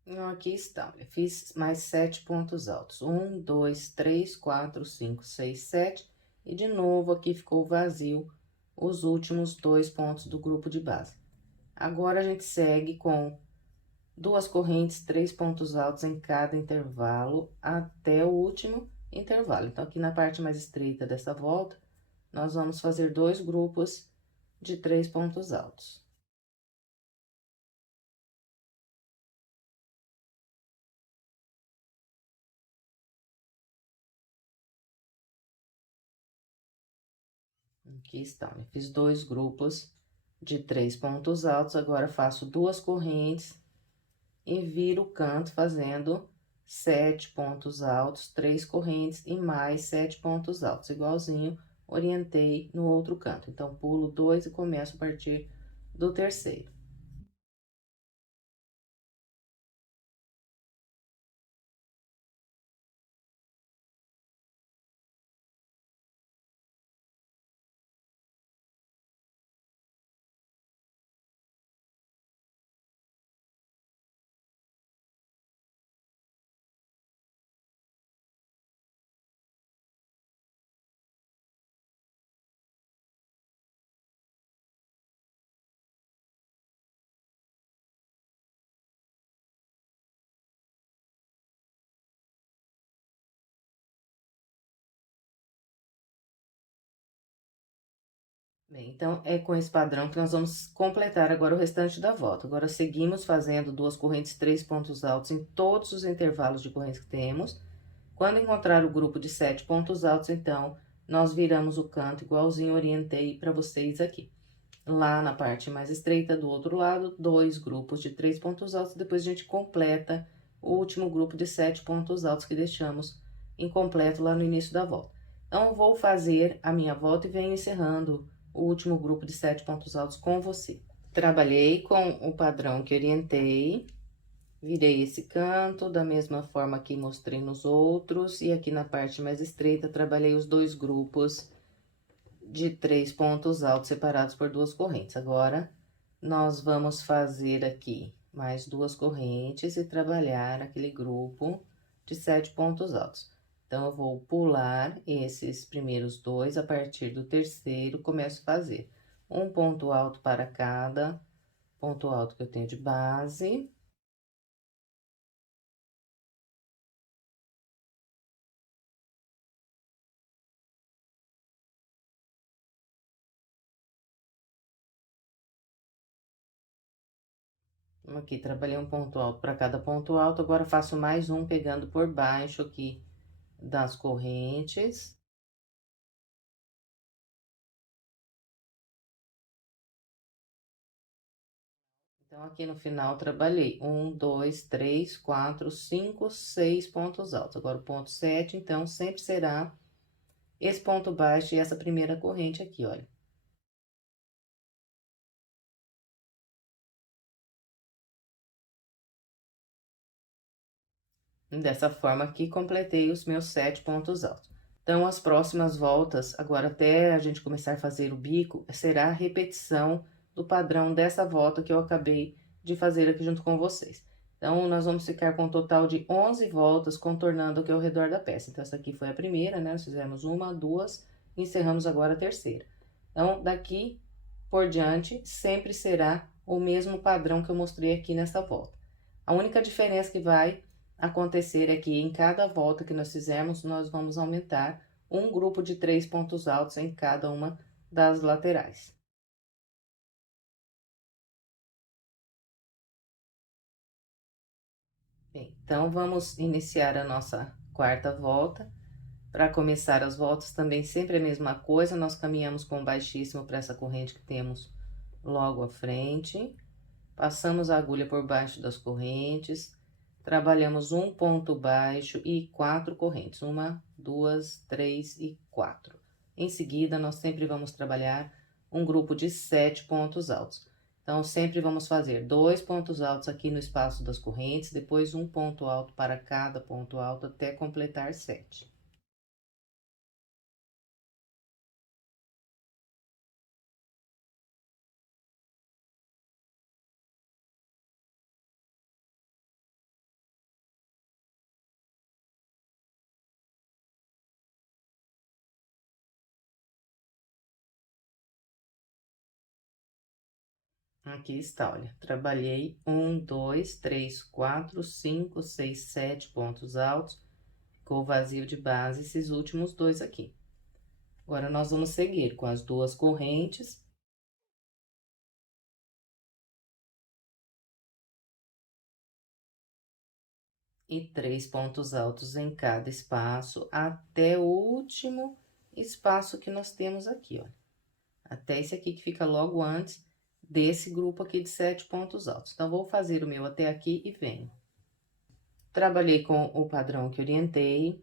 Então, aqui está, eu fiz mais 7 pontos altos. 1, 2, 3, 4, 5, 6, 7. E de novo, aqui ficou vazio os últimos 2 pontos do grupo de base. Agora, a gente segue com 2 correntes, 3 pontos altos em cada intervalo, até o último intervalo. Então, aqui na parte mais estreita dessa volta, nós vamos fazer 2 grupos de 3 pontos altos. Aqui estão, eu fiz 2 grupos de 3 pontos altos, agora faço 2 correntes e viro o canto fazendo 7 pontos altos, 3 correntes e mais 7 pontos altos, igualzinho orientei no outro canto. Então, pulo 2 e começo a partir do terceiro. Bem, então, é com esse padrão que nós vamos completar agora o restante da volta. Agora, seguimos fazendo 2 correntes, 3 pontos altos em todos os intervalos de correntes que temos. Quando encontrar o grupo de 7 pontos altos, então, nós viramos o canto igualzinho orientei para vocês aqui. Lá na parte mais estreita do outro lado, 2 grupos de 3 pontos altos, depois a gente completa o último grupo de 7 pontos altos que deixamos incompleto lá no início da volta. Então, eu vou fazer a minha volta e venho encerrando o último grupo de 7 pontos altos com você. Trabalhei com o padrão que orientei, virei esse canto da mesma forma que mostrei nos outros, e aqui na parte mais estreita, trabalhei os 2 grupos de 3 pontos altos separados por 2 correntes. Agora, nós vamos fazer aqui mais 2 correntes e trabalhar aquele grupo de 7 pontos altos. Então, eu vou pular esses primeiros 2, a partir do terceiro, começo a fazer um ponto alto para cada ponto alto que eu tenho de base. Aqui, trabalhei um ponto alto para cada ponto alto, agora faço mais um pegando por baixo aqui das correntes. Então, aqui no final, trabalhei 1, 2, 3, 4, 5, 6 pontos altos. Agora, o ponto 7, então, sempre será esse ponto baixo e essa primeira corrente aqui, olha. Dessa forma aqui, completei os meus 7 pontos altos. Então, as próximas voltas, agora até a gente começar a fazer o bico, será a repetição do padrão dessa volta que eu acabei de fazer aqui junto com vocês. Então, nós vamos ficar com um total de 11 voltas contornando aqui ao redor da peça. Então, essa aqui foi a primeira, né? Nós fizemos uma, duas, e encerramos agora a terceira. Então, daqui por diante, sempre será o mesmo padrão que eu mostrei aqui nessa volta. A única diferença que vai acontecer é que em cada volta que nós fizermos, nós vamos aumentar um grupo de 3 pontos altos em cada uma das laterais. Bem, então, vamos iniciar a nossa quarta volta. Para começar as voltas, também sempre a mesma coisa, nós caminhamos com baixíssimo para essa corrente que temos logo à frente. Passamos a agulha por baixo das correntes, trabalhamos um ponto baixo e 4 correntes, 1, 2, 3 e 4. Em seguida, nós sempre vamos trabalhar um grupo de 7 pontos altos. Então, sempre vamos fazer 2 pontos altos aqui no espaço das correntes, depois um ponto alto para cada ponto alto até completar 7. Aqui está, olha, trabalhei 1, 2, 3, 4, 5, 6, 7 pontos altos, ficou vazio de base esses últimos dois aqui. Agora, nós vamos seguir com as duas correntes. E 3 pontos altos em cada espaço, até o último espaço que nós temos aqui, ó. Até esse aqui que fica logo antes desse grupo aqui de 7 pontos altos. Então, vou fazer o meu até aqui e venho. Trabalhei com o padrão que orientei,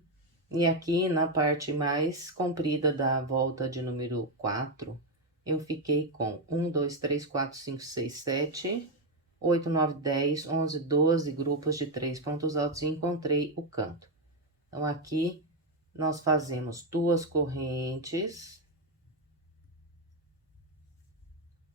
e aqui na parte mais comprida da volta de número 4, eu fiquei com 1, 2, 3, 4, 5, 6, 7, 8, 9, 10, 11, 12 grupos de 3 pontos altos e encontrei o canto. Então, aqui nós fazemos duas correntes,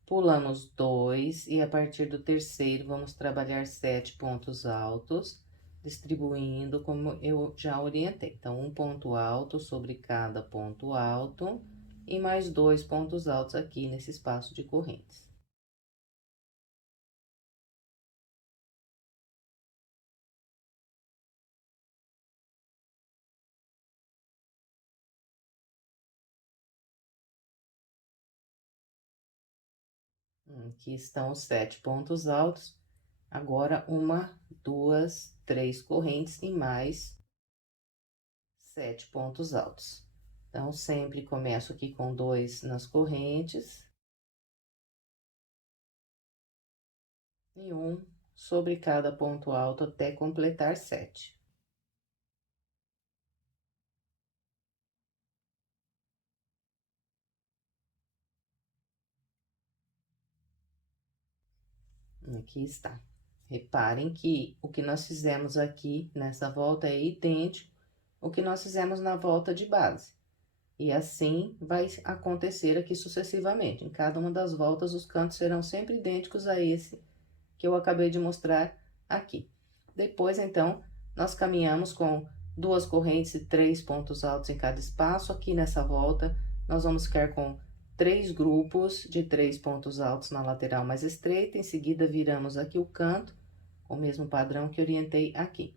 pulamos 2 e a partir do terceiro vamos trabalhar 7 pontos altos, distribuindo como eu já orientei. Então, um ponto alto sobre cada ponto alto e mais 2 pontos altos aqui nesse espaço de correntes. Aqui estão os 7 pontos altos. Agora, uma, duas, 3 correntes e mais 7 pontos altos. Então, sempre começo aqui com 2 nas correntes. E um sobre cada ponto alto até completar 7. Aqui está. Reparem que o que nós fizemos aqui nessa volta é idêntico ao que nós fizemos na volta de base. E assim vai acontecer aqui sucessivamente. Em cada uma das voltas, os cantos serão sempre idênticos a esse que eu acabei de mostrar aqui. Depois, então, nós caminhamos com duas correntes e 3 pontos altos em cada espaço. Aqui nessa volta, nós vamos ficar com 3 grupos de 3 pontos altos na lateral mais estreita. Em seguida, viramos aqui o canto, com o mesmo padrão que orientei aqui.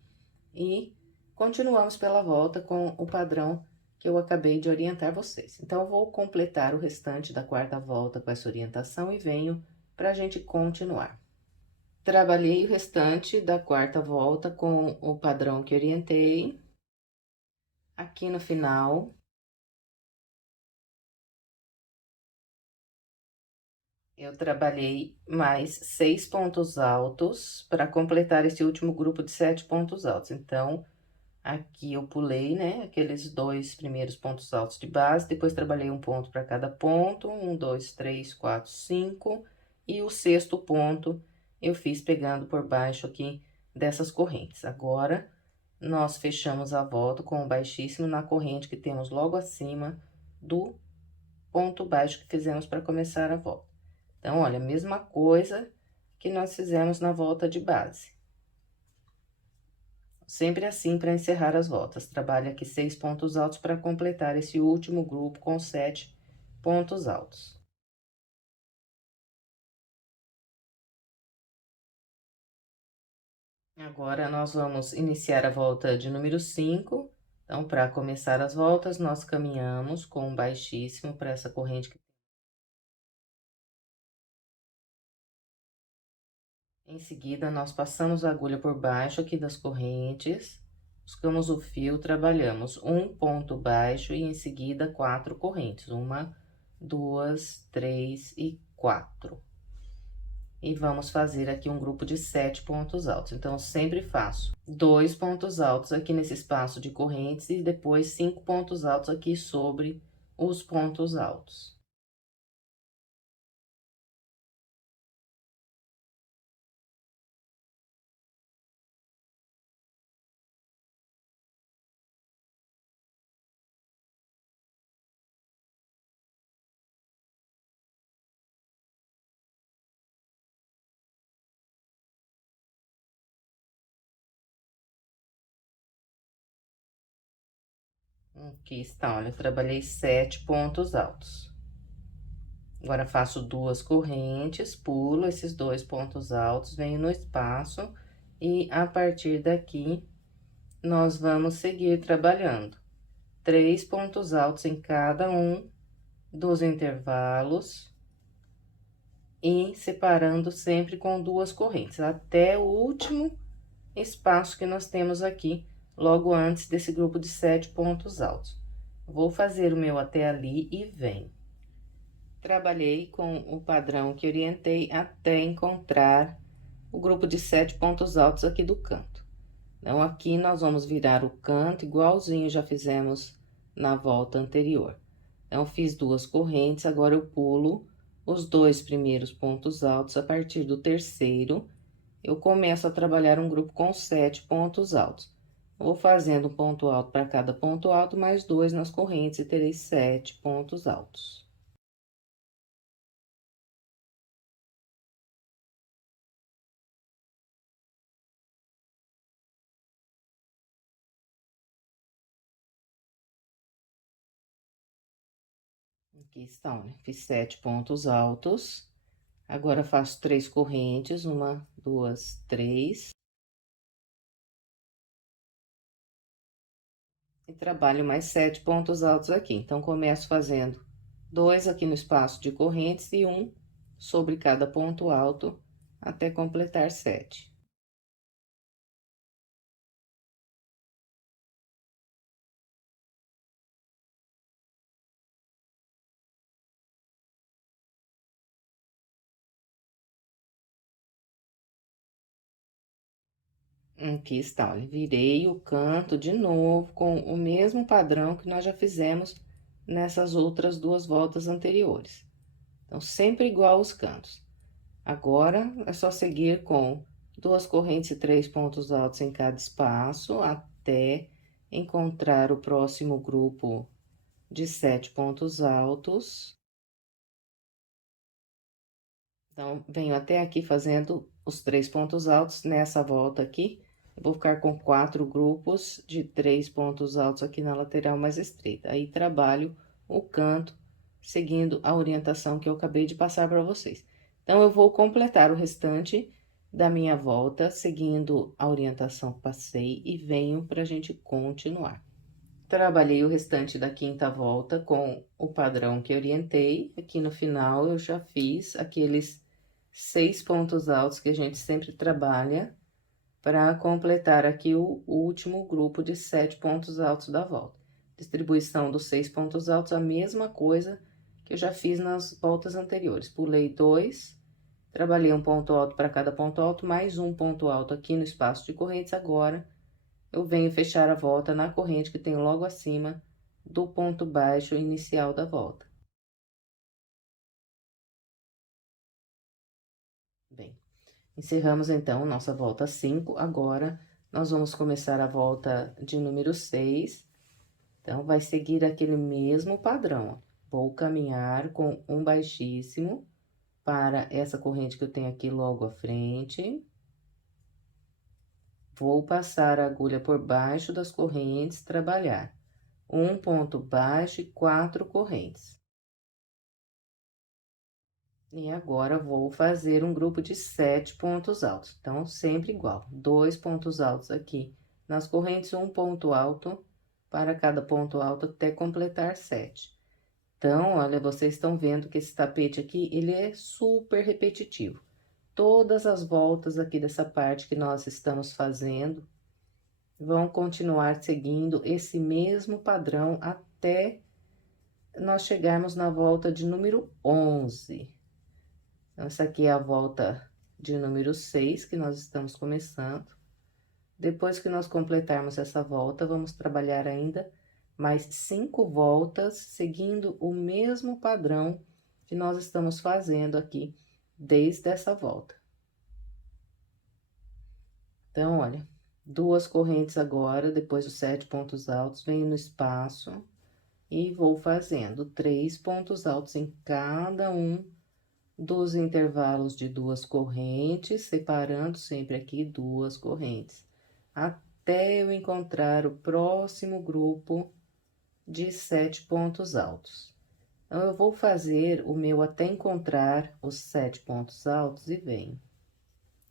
E continuamos pela volta com o padrão que eu acabei de orientar vocês. Então, eu vou completar o restante da quarta volta com essa orientação e venho para a gente continuar. Trabalhei o restante da quarta volta com o padrão que orientei. Aqui no final, eu trabalhei mais 6 pontos altos para completar esse último grupo de 7 pontos altos. Então, aqui eu pulei, né, aqueles 2 primeiros pontos altos de base, depois trabalhei um ponto para cada ponto, 1, 2, 3, 4, 5, e o sexto ponto eu fiz pegando por baixo aqui dessas correntes. Agora, nós fechamos a volta com o baixíssimo na corrente que temos logo acima do ponto baixo que fizemos para começar a volta. Então, olha, a mesma coisa que nós fizemos na volta de base. Sempre assim para encerrar as voltas. Trabalhe aqui 6 pontos altos para completar esse último grupo com 7 pontos altos. Agora, nós vamos iniciar a volta de número 5. Então, para começar as voltas, nós caminhamos com um baixíssimo para essa corrente que em seguida, nós passamos a agulha por baixo aqui das correntes, buscamos o fio, trabalhamos um ponto baixo e em seguida 4 correntes, 1, 2, 3 e 4. E vamos fazer aqui um grupo de 7 pontos altos. Então, eu sempre faço 2 pontos altos aqui nesse espaço de correntes e depois 5 pontos altos aqui sobre os pontos altos. Aqui está, olha, eu trabalhei 7 pontos altos. Agora, faço 2 correntes, pulo esses 2 pontos altos, venho no espaço e a partir daqui, nós vamos seguir trabalhando 3 pontos altos em cada um dos intervalos e separando sempre com 2 correntes, até o último espaço que nós temos aqui, logo antes desse grupo de 7 pontos altos. Vou fazer o meu até ali e venho. Trabalhei com o padrão que orientei até encontrar o grupo de 7 pontos altos aqui do canto. Então, aqui nós vamos virar o canto, igualzinho já fizemos na volta anterior. Então, fiz 2 correntes, agora eu pulo os 2 primeiros pontos altos. A partir do terceiro, eu começo a trabalhar um grupo com 7 pontos altos. Vou fazendo um ponto alto para cada ponto alto, mais 2 nas correntes e terei 7 pontos altos. Aqui estão, né? Fiz 7 pontos altos. Agora, faço 3 correntes, 1, 2, 3. E trabalho mais 7 pontos altos aqui. Então, começo fazendo 2 aqui no espaço de correntes e 1 sobre cada ponto alto, até completar 7. Aqui está, olha, virei o canto de novo com o mesmo padrão que nós já fizemos nessas outras 2 voltas anteriores. Então, sempre igual os cantos. Agora, é só seguir com 2 correntes e 3 pontos altos em cada espaço, até encontrar o próximo grupo de 7 pontos altos. Então, venho até aqui fazendo os 3 pontos altos nessa volta aqui. Eu vou ficar com 4 grupos de 3 pontos altos aqui na lateral mais estreita. Aí, trabalho o canto, seguindo a orientação que eu acabei de passar para vocês. Então, eu vou completar o restante da minha volta, seguindo a orientação que passei, e venho para a gente continuar. Trabalhei o restante da quinta volta com o padrão que orientei. Aqui no final, eu já fiz aqueles 6 pontos altos que a gente sempre trabalha para completar aqui o último grupo de 7 pontos altos da volta. Distribuição dos 6 pontos altos, a mesma coisa que eu já fiz nas voltas anteriores. Pulei 2, trabalhei um ponto alto para cada ponto alto, mais um ponto alto aqui no espaço de correntes. Agora, eu venho fechar a volta na corrente que tem logo acima do ponto baixo inicial da volta. Bem, encerramos então nossa volta 5. Agora, nós vamos começar a volta de número 6. Então, vai seguir aquele mesmo padrão, ó. Vou caminhar com um baixíssimo para essa corrente que eu tenho aqui logo à frente. Vou passar a agulha por baixo das correntes, trabalhar um ponto baixo e 4 correntes. E agora, vou fazer um grupo de 7 pontos altos. Então, sempre igual, 2 pontos altos aqui nas correntes, um ponto alto para cada ponto alto até completar 7. Então, olha, vocês estão vendo que esse tapete aqui, ele é super repetitivo. Todas as voltas aqui dessa parte que nós estamos fazendo vão continuar seguindo esse mesmo padrão até nós chegarmos na volta de número 11. Então, essa aqui é a volta de número 6 que nós estamos começando. Depois que nós completarmos essa volta, vamos trabalhar ainda mais 5 voltas, seguindo o mesmo padrão que nós estamos fazendo aqui desde essa volta. Então, olha, 2 correntes agora, depois dos 7 pontos altos, venho no espaço e vou fazendo 3 pontos altos em cada um dos intervalos de 2 correntes, separando sempre aqui 2 correntes, até eu encontrar o próximo grupo de 7 pontos altos. Então, eu vou fazer o meu até encontrar os 7 pontos altos e venho.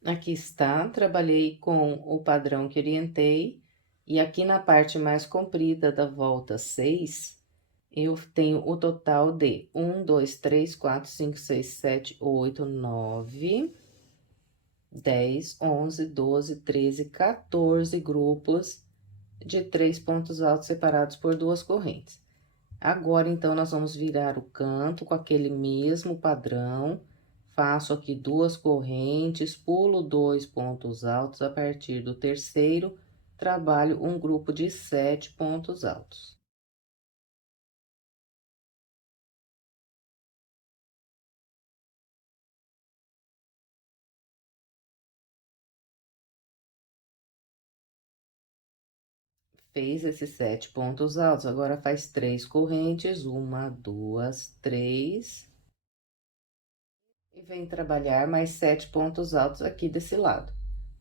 Aqui está, trabalhei com o padrão que orientei, e aqui na parte mais comprida da volta 6, eu tenho o total de 1, 2, 3, 4, 5, 6, 7, 8, 9, 10, 11, 12, 13, 14 grupos de 3 pontos altos separados por 2 correntes. Agora, então, nós vamos virar o canto com aquele mesmo padrão. Faço aqui 2 correntes, pulo 2 pontos altos. A partir do terceiro, trabalho um grupo de 7 pontos altos. Fez esses 7 pontos altos, agora faz 3 correntes, 1, 2, 3. E vem trabalhar mais 7 pontos altos aqui desse lado.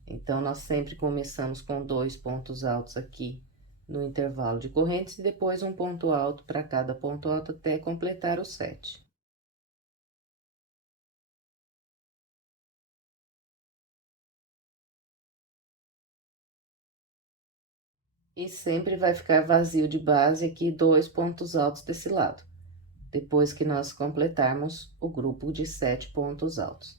Então, nós sempre começamos com 2 pontos altos aqui no intervalo de correntes e depois um ponto alto para cada ponto alto até completar os 7. E sempre vai ficar vazio de base aqui 2 pontos altos desse lado, depois que nós completarmos o grupo de 7 pontos altos.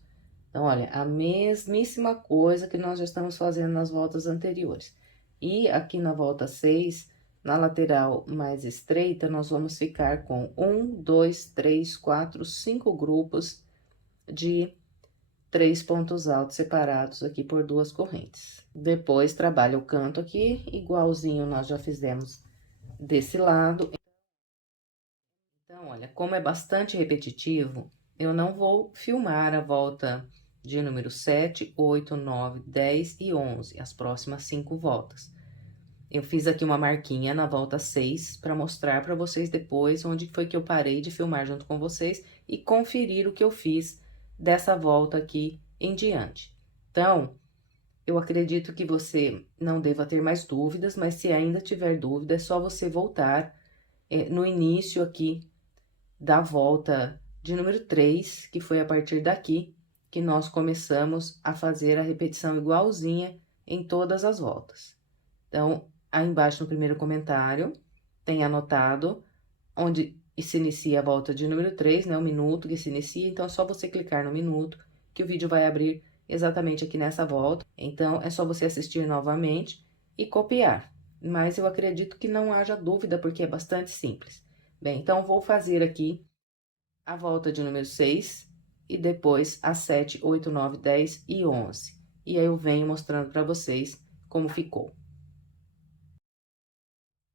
Então, olha, a mesmíssima coisa que nós já estamos fazendo nas voltas anteriores. E aqui na volta 6, na lateral mais estreita, nós vamos ficar com 1, 2, 3, 4, 5 grupos de 3 pontos altos separados aqui por 2 correntes. Depois, trabalha o canto aqui, igualzinho nós já fizemos desse lado. Então, olha, como é bastante repetitivo, eu não vou filmar a volta de número 7, 8, 9, 10 e 11, as próximas 5 voltas. Eu fiz aqui uma marquinha na volta 6 para mostrar para vocês depois onde foi que eu parei de filmar junto com vocês e conferir o que eu fiz dessa volta aqui em diante. Então, eu acredito que você não deva ter mais dúvidas, mas se ainda tiver dúvida, é só você voltar no início aqui da volta de número 3, que foi a partir daqui que nós começamos a fazer a repetição igualzinha em todas as voltas. Então, aí embaixo no primeiro comentário, tem anotado onde se inicia a volta de número 3, né? O minuto que se inicia, então é só você clicar no minuto que o vídeo vai abrir exatamente aqui nessa volta. Então, é só você assistir novamente e copiar. Mas eu acredito que não haja dúvida, porque é bastante simples. Bem, então, vou fazer aqui a volta de número 6 e depois a 7, 8, 9, 10 e 11. E aí, eu venho mostrando para vocês como ficou.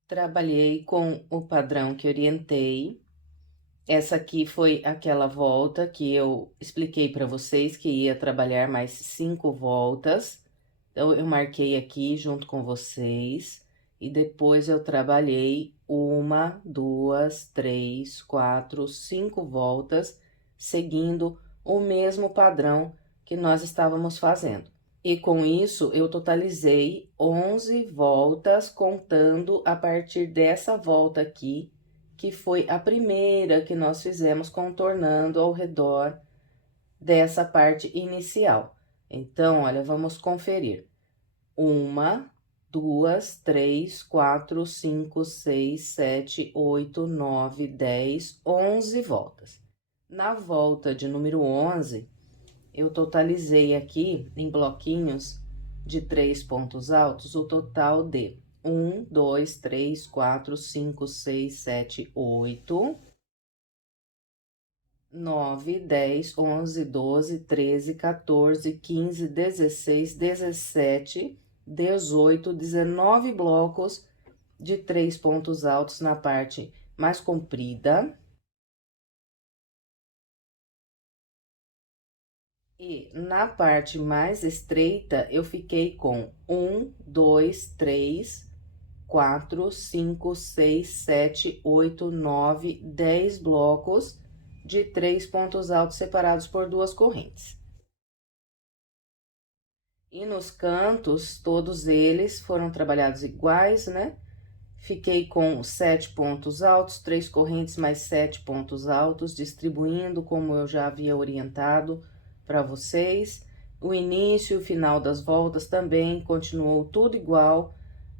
Trabalhei com o padrão que orientei. Essa aqui foi aquela volta que eu expliquei para vocês que ia trabalhar mais 5 voltas. Então, eu marquei aqui junto com vocês. E depois eu trabalhei 1, 2, 3, 4, 5 voltas, seguindo o mesmo padrão que nós estávamos fazendo. E com isso, eu totalizei 11 voltas, contando a partir dessa volta aqui, que foi a primeira que nós fizemos contornando ao redor dessa parte inicial. Então, olha, vamos conferir. 1, 2, 3, 4, 5, 6, 7, 8, 9, 10, 11 voltas. Na volta de número 11, eu totalizei aqui, em bloquinhos de 3 pontos altos, o total de 1, 2, 3, 4, 5, 6, 7, 8, 9, 10, 11, 12, 13, 14, 15, 16, 17, 18, 19 blocos de 3 pontos altos na parte mais comprida. E na parte mais estreita, eu fiquei com 1, 2, 3, 4, 5, 6, 7, 8, 9, 10 blocos de 3 pontos altos separados por 2 correntes. E nos cantos, todos eles foram trabalhados iguais, né? Fiquei com 7 pontos altos, 3 correntes mais 7 pontos altos, distribuindo como eu já havia orientado para vocês. O início e o final das voltas também continuou tudo igual.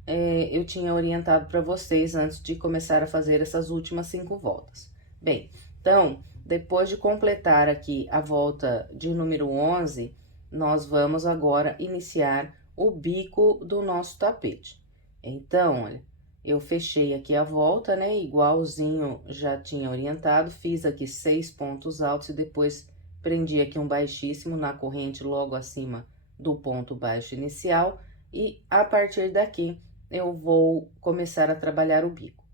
Eu tinha orientado para vocês antes de começar a fazer essas últimas 5 voltas. Bem, então, depois de completar aqui a volta de número 11, nós vamos agora iniciar o bico do nosso tapete. Então, olha, eu fechei aqui a volta, né, igualzinho já tinha orientado, fiz aqui 6 pontos altos e depois prendi aqui um baixíssimo na corrente logo acima do ponto baixo inicial, e a partir daqui eu vou começar a trabalhar o bico.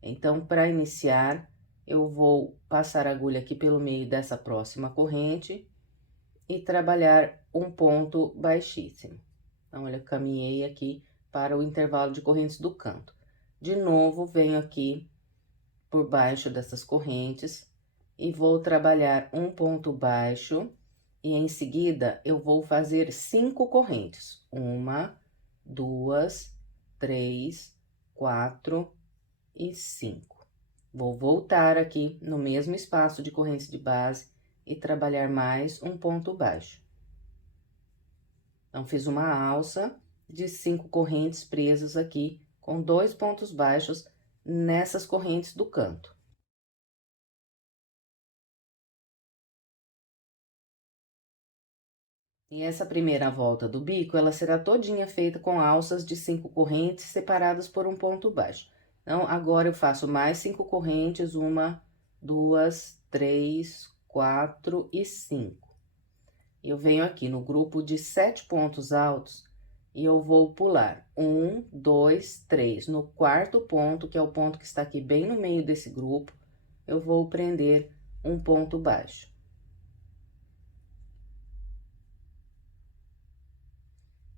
Então, para iniciar, eu vou passar a agulha aqui pelo meio dessa próxima corrente e trabalhar um ponto baixíssimo. Então, olha, caminhei aqui para o intervalo de correntes do canto. De novo, venho aqui por baixo dessas correntes e vou trabalhar um ponto baixo, e em seguida eu vou fazer 5 correntes. 1, 2, 3, 4 e 5. Vou voltar aqui no mesmo espaço de correntes de base e trabalhar mais um ponto baixo. Então, fiz uma alça de 5 correntes presas aqui, com 2 pontos baixos nessas correntes do canto. E essa primeira volta do bico, ela será todinha feita com alças de 5 correntes separadas por um ponto baixo. Então, agora eu faço mais 5 correntes, 1, 2, 3, 4 e 5. Eu venho aqui no grupo de 7 pontos altos e eu vou pular 1, 2, 3. No quarto ponto, que é o ponto que está aqui bem no meio desse grupo, eu vou prender um ponto baixo.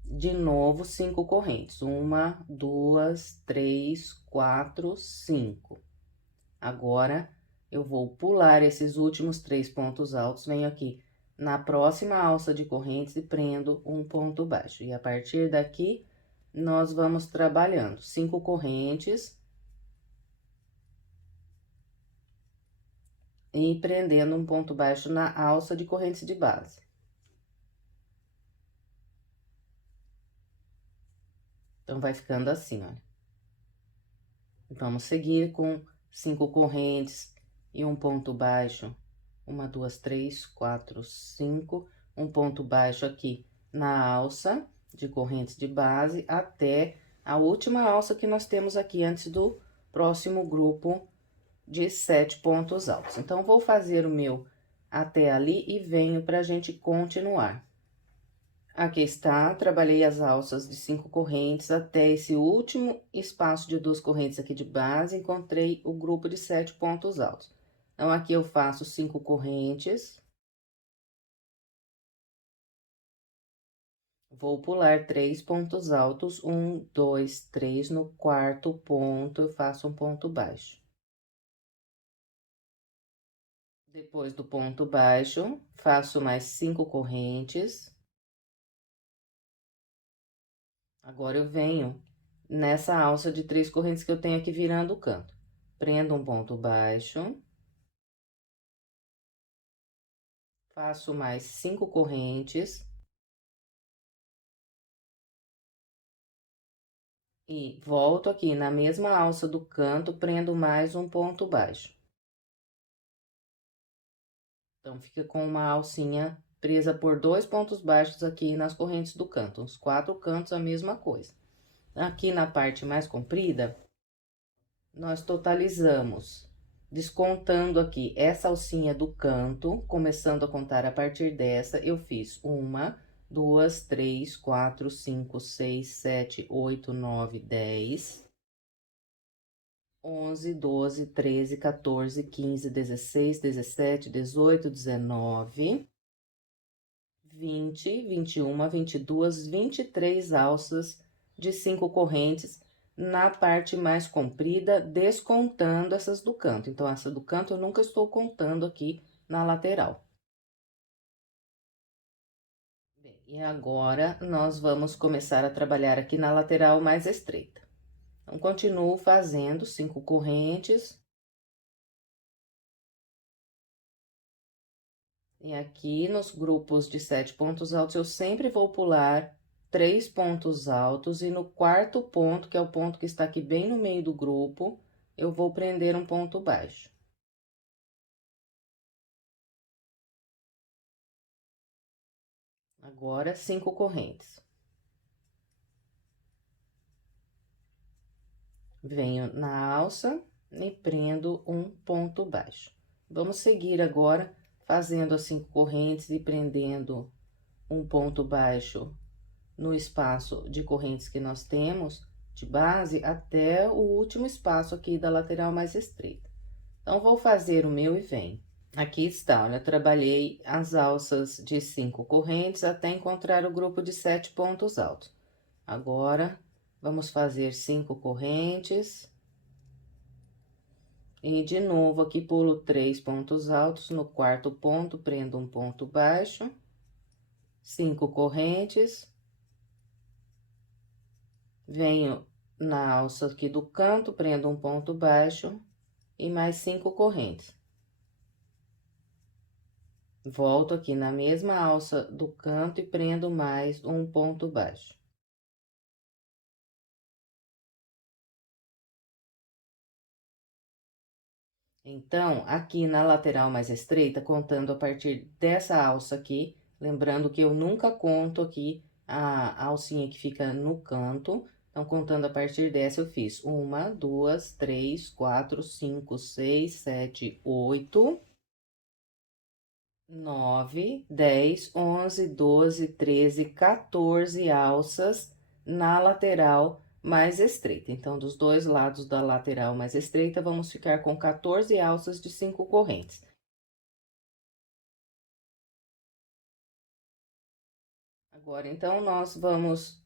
De novo, 5 correntes. 1, 2, 3, 4, 5. Agora, eu vou pular esses últimos 3 pontos altos, venho aqui na próxima alça de correntes e prendo um ponto baixo. E a partir daqui, nós vamos trabalhando 5 correntes e prendendo um ponto baixo na alça de correntes de base. Então, vai ficando assim, olha. Vamos seguir com 5 correntes e um ponto baixo. 1, 2, 3, 4, 5. um ponto baixo aqui na alça de correntes de base até a última alça que nós temos aqui antes do próximo grupo de 7 pontos altos. Então, vou fazer o meu até ali e venho pra gente continuar. Aqui está, trabalhei as alças de 5 correntes até esse último espaço de 2 correntes aqui de base, encontrei o grupo de 7 pontos altos. Então, aqui eu faço 5 correntes. Vou pular 3 pontos altos, 1, 2, 3, no quarto ponto, eu faço um ponto baixo. Depois do ponto baixo, faço mais 5 correntes. Agora, eu venho nessa alça de 3 correntes que eu tenho aqui virando o canto. Prendo um ponto baixo. Faço mais 5 correntes. E volto aqui na mesma alça do canto, prendo mais um ponto baixo. Então, fica com uma alcinha presa por 2 pontos baixos aqui nas correntes do canto. Os 4 cantos, a mesma coisa. Aqui na parte mais comprida, nós totalizamos, descontando aqui essa alcinha do canto, começando a contar a partir dessa, eu fiz 1, 2, 3, 4, 5, 6, 7, 8, 9, 10, 11, 12, 13, 14, 15, 16, 17, 18, 19, 20, 21, 22, 23 alças de 5 correntes na parte mais comprida, descontando essas do canto. Então, essa do canto eu nunca estou contando aqui na lateral. Bem, e agora, nós vamos começar a trabalhar aqui na lateral mais estreita. Então, continuo fazendo 5 correntes. E aqui, nos grupos de 7 pontos altos, eu sempre vou pular 3 pontos altos, e no quarto ponto, que é o ponto que está aqui bem no meio do grupo, eu vou prender um ponto baixo. Agora, 5 correntes. Venho na alça e prendo um ponto baixo. Vamos seguir agora fazendo as 5 correntes e prendendo um ponto baixo no espaço de correntes que nós temos de base até o último espaço aqui da lateral mais estreita. Então, vou fazer o meu e venho. Aqui está, olha, trabalhei as alças de 5 correntes até encontrar o grupo de 7 pontos altos. Agora, vamos fazer 5 correntes. E de novo, aqui pulo 3 pontos altos, no quarto ponto, prendo um ponto baixo, 5 correntes. Venho na alça aqui do canto, prendo um ponto baixo e mais 5 correntes. Volto aqui na mesma alça do canto e prendo mais um ponto baixo. Então, aqui na lateral mais estreita, contando a partir dessa alça aqui, lembrando que eu nunca conto aqui a alcinha que fica no canto. Então, contando a partir dessa, eu fiz 1, 2, 3, 4, 5, 6, 7, 8, 9, 10, 11, 12, 13, 14 alças na lateral mais estreita. Então, dos dois lados da lateral mais estreita, vamos ficar com 14 alças de 5 correntes. Agora, então, nós vamos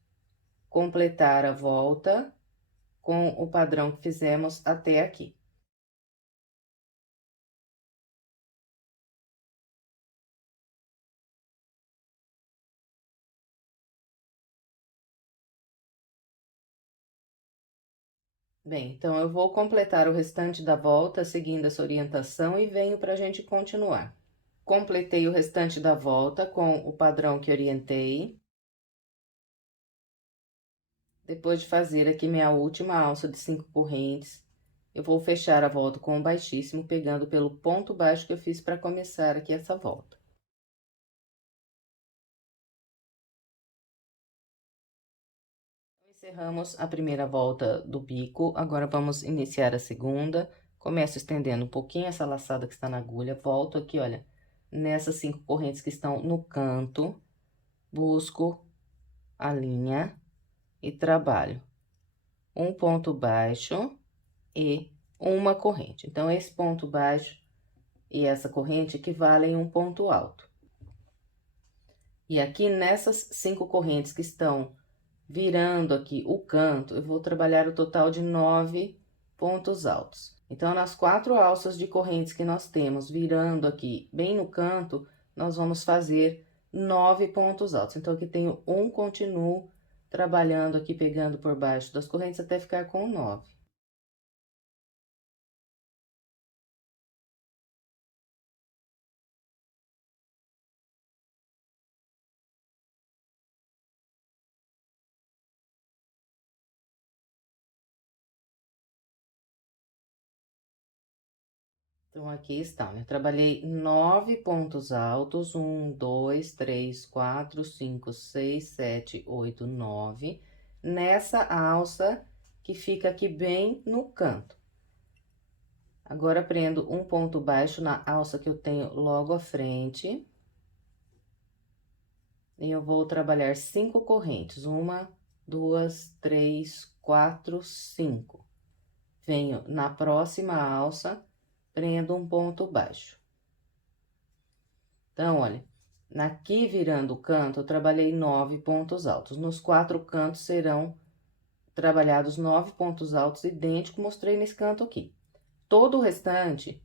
completar a volta com o padrão que fizemos até aqui. Bem, então, eu vou completar o restante da volta seguindo essa orientação e venho para a gente continuar. Completei o restante da volta com o padrão que orientei. Depois de fazer aqui minha última alça de 5 correntes, eu vou fechar a volta com um baixíssimo, pegando pelo ponto baixo que eu fiz para começar aqui essa volta. Encerramos a primeira volta do bico, agora vamos iniciar a segunda. Começo estendendo um pouquinho essa laçada que está na agulha, volto aqui, olha, nessas 5 correntes que estão no canto, busco a linha e trabalho um ponto baixo e uma corrente. Então, esse ponto baixo e essa corrente equivalem a um ponto alto. E aqui nessas 5 correntes que estão virando aqui o canto, eu vou trabalhar o total de 9 pontos altos. Então, nas 4 alças de correntes que nós temos virando aqui bem no canto, nós vamos fazer 9 pontos altos. Então, aqui tenho um continuo trabalhando aqui, pegando por baixo das correntes até ficar com 9. Então, aqui está, né? Trabalhei 9 pontos altos, 1, 2, 3, 4, 5, 6, 7, 8, 9, nessa alça que fica aqui bem no canto. Agora, prendo um ponto baixo na alça que eu tenho logo à frente. E eu vou trabalhar 5 correntes, 1, 2, 3, 4, 5. Venho na próxima alça, prendo um ponto baixo. Então, olha, aqui virando o canto, eu trabalhei 9 pontos altos. Nos 4 cantos serão trabalhados 9 pontos altos idênticos, mostrei nesse canto aqui. Todo o restante,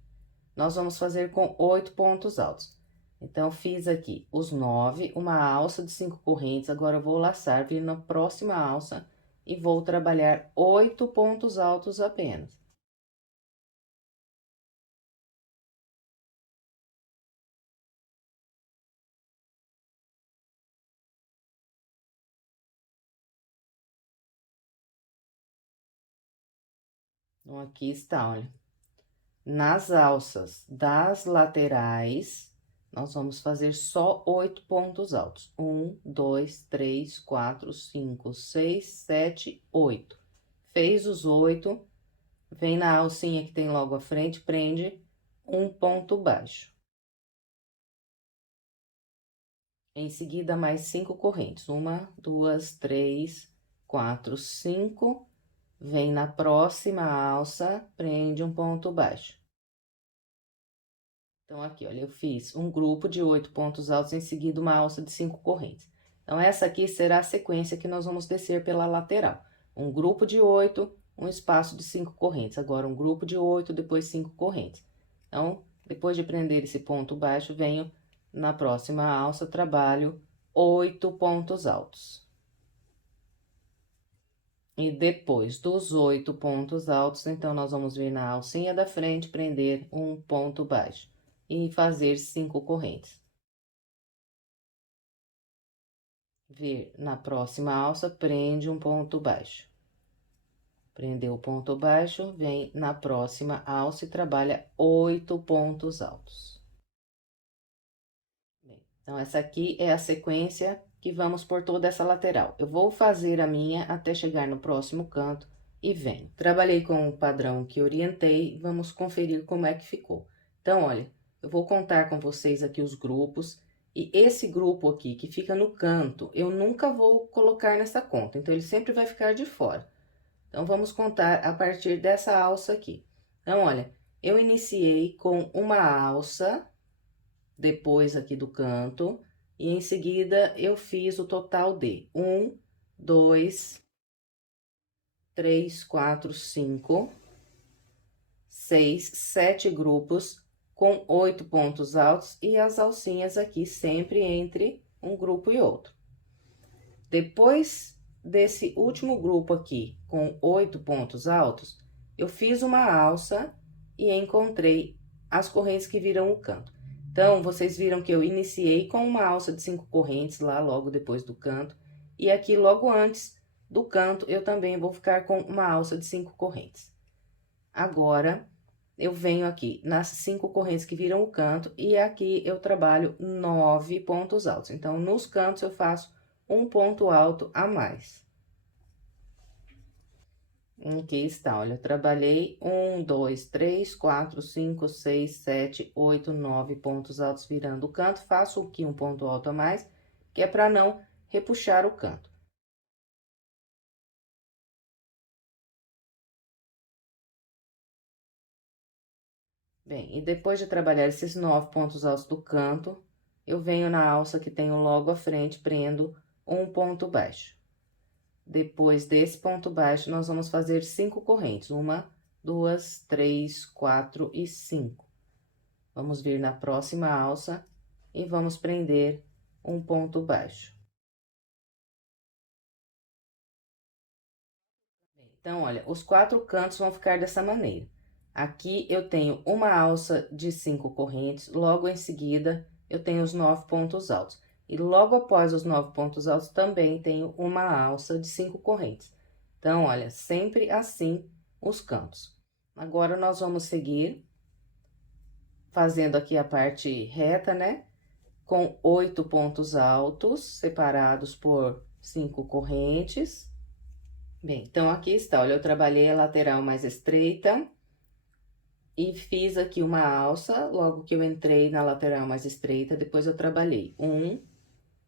nós vamos fazer com 8 pontos altos. Então, fiz aqui os 9, uma alça de 5 correntes, agora eu vou laçar, vir na próxima alça e vou trabalhar 8 pontos altos apenas. Então, aqui está, olha. Nas alças das laterais, nós vamos fazer só 8 pontos altos. 1, 2, 3, 4, 5, 6, 7, 8. Fez os 8, vem na alcinha que tem logo à frente, prende um ponto baixo. Em seguida, mais 5 correntes. 1, 2, 3, 4, 5. Vem na próxima alça, prende um ponto baixo. Então, aqui, olha, eu fiz um grupo de 8 pontos altos, em seguida uma alça de 5 correntes. Então, essa aqui será a sequência que nós vamos descer pela lateral. Um grupo de 8, um espaço de 5 correntes. Agora, um grupo de 8, depois 5 correntes. Então, depois de prender esse ponto baixo, venho na próxima alça, trabalho 8 pontos altos. E depois dos 8 pontos altos, então, nós vamos vir na alcinha da frente, prender um ponto baixo e fazer 5 correntes. Vir na próxima alça, prende um ponto baixo. Prendeu o ponto baixo, vem na próxima alça e trabalha 8 pontos altos. Bem, então, essa aqui é a sequência que vamos por toda essa lateral. Eu vou fazer a minha até chegar no próximo canto e venho. Trabalhei com o padrão que orientei, vamos conferir como é que ficou. Então, olha, eu vou contar com vocês aqui os grupos, e esse grupo aqui que fica no canto, eu nunca vou colocar nessa conta, então ele sempre vai ficar de fora. Então, vamos contar a partir dessa alça aqui. Então, olha, eu iniciei com uma alça, depois aqui do canto, e em seguida eu fiz o total de 1, 2, 3, 4, 5, 6, 7 grupos com 8 pontos altos e as alcinhas aqui sempre entre um grupo e outro. Depois desse último grupo aqui com 8 pontos altos, eu fiz uma alça e encontrei as correntes que viram o canto. Então, vocês viram que eu iniciei com uma alça de 5 correntes lá logo depois do canto, e aqui logo antes do canto eu também vou ficar com uma alça de 5 correntes. Agora, eu venho aqui nas 5 correntes que viram o canto, e aqui eu trabalho 9 pontos altos. Então, nos cantos eu faço um ponto alto a mais. Aqui está, olha, eu trabalhei 1, 2, 3, 4, 5, 6, 7, 8, 9 pontos altos virando o canto. Faço aqui um ponto alto a mais, que é para não repuxar o canto. Bem, e depois de trabalhar esses 9 pontos altos do canto, eu venho na alça que tenho logo à frente, prendo um ponto baixo. Depois desse ponto baixo, nós vamos fazer 5 correntes. 1, 2, 3, 4 e 5. Vamos vir na próxima alça e vamos prender um ponto baixo. Então, olha, os 4 cantos vão ficar dessa maneira. Aqui eu tenho uma alça de 5 correntes, logo em seguida eu tenho os 9 pontos altos. E logo após os 9 pontos altos também tenho uma alça de 5 correntes. Então, olha, sempre assim os cantos. Agora, nós vamos seguir fazendo aqui a parte reta, né? Com 8 pontos altos, separados por 5 correntes. Bem, então, aqui está, olha, eu trabalhei a lateral mais estreita e fiz aqui uma alça, logo que eu entrei na lateral mais estreita, depois eu trabalhei 1,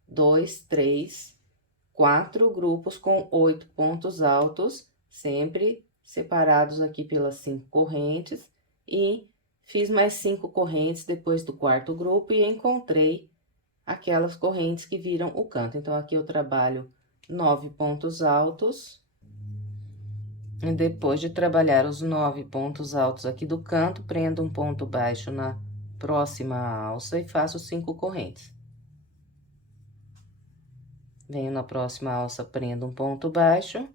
2, 3, 4 grupos com 8 pontos altos, sempre separados aqui pelas 5 correntes, e fiz mais 5 correntes depois do quarto grupo e encontrei aquelas correntes que viram o canto. Então, aqui eu trabalho 9 pontos altos. E depois de trabalhar os 9 pontos altos aqui do canto, prendo um ponto baixo na próxima alça e faço 5 correntes. Venho na próxima alça, prendo um ponto baixo,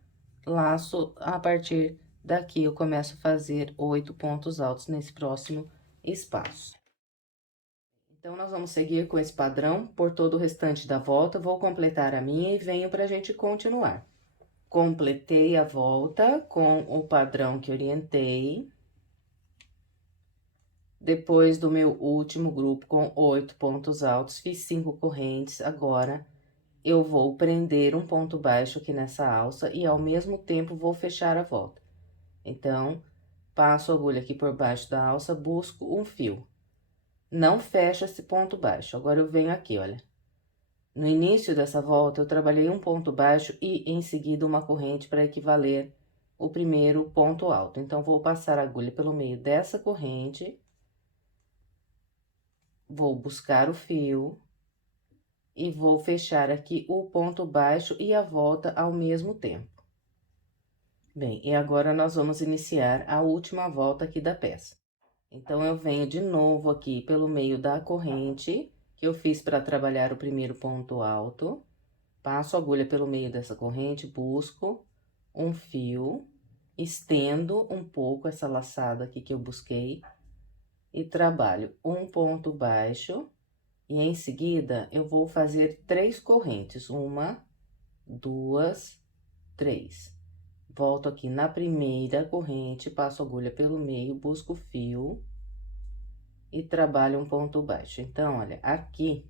laço, a partir daqui eu começo a fazer 8 pontos altos nesse próximo espaço. Então, nós vamos seguir com esse padrão por todo o restante da volta, vou completar a minha e venho pra gente continuar. Completei a volta com o padrão que orientei. Depois do meu último grupo com 8 pontos altos, fiz 5 correntes. Agora, eu vou prender um ponto baixo aqui nessa alça e, ao mesmo tempo, vou fechar a volta. Então, passo a agulha aqui por baixo da alça, busco um fio. Não fecho esse ponto baixo. Agora, eu venho aqui, olha. No início dessa volta, eu trabalhei um ponto baixo e, em seguida, uma corrente para equivaler o primeiro ponto alto. Então, vou passar a agulha pelo meio dessa corrente, vou buscar o fio e vou fechar aqui o ponto baixo e a volta ao mesmo tempo. Bem, e agora nós vamos iniciar a última volta aqui da peça. Então, eu venho de novo aqui pelo meio da corrente que eu fiz para trabalhar o primeiro ponto alto. Passo a agulha pelo meio dessa corrente, busco um fio, estendo um pouco essa laçada aqui que eu busquei e trabalho um ponto baixo e em seguida eu vou fazer 3 correntes, 1, 2, 3. Volto aqui na primeira corrente, passo a agulha pelo meio, busco o fio e trabalho um ponto baixo. Então, olha, aqui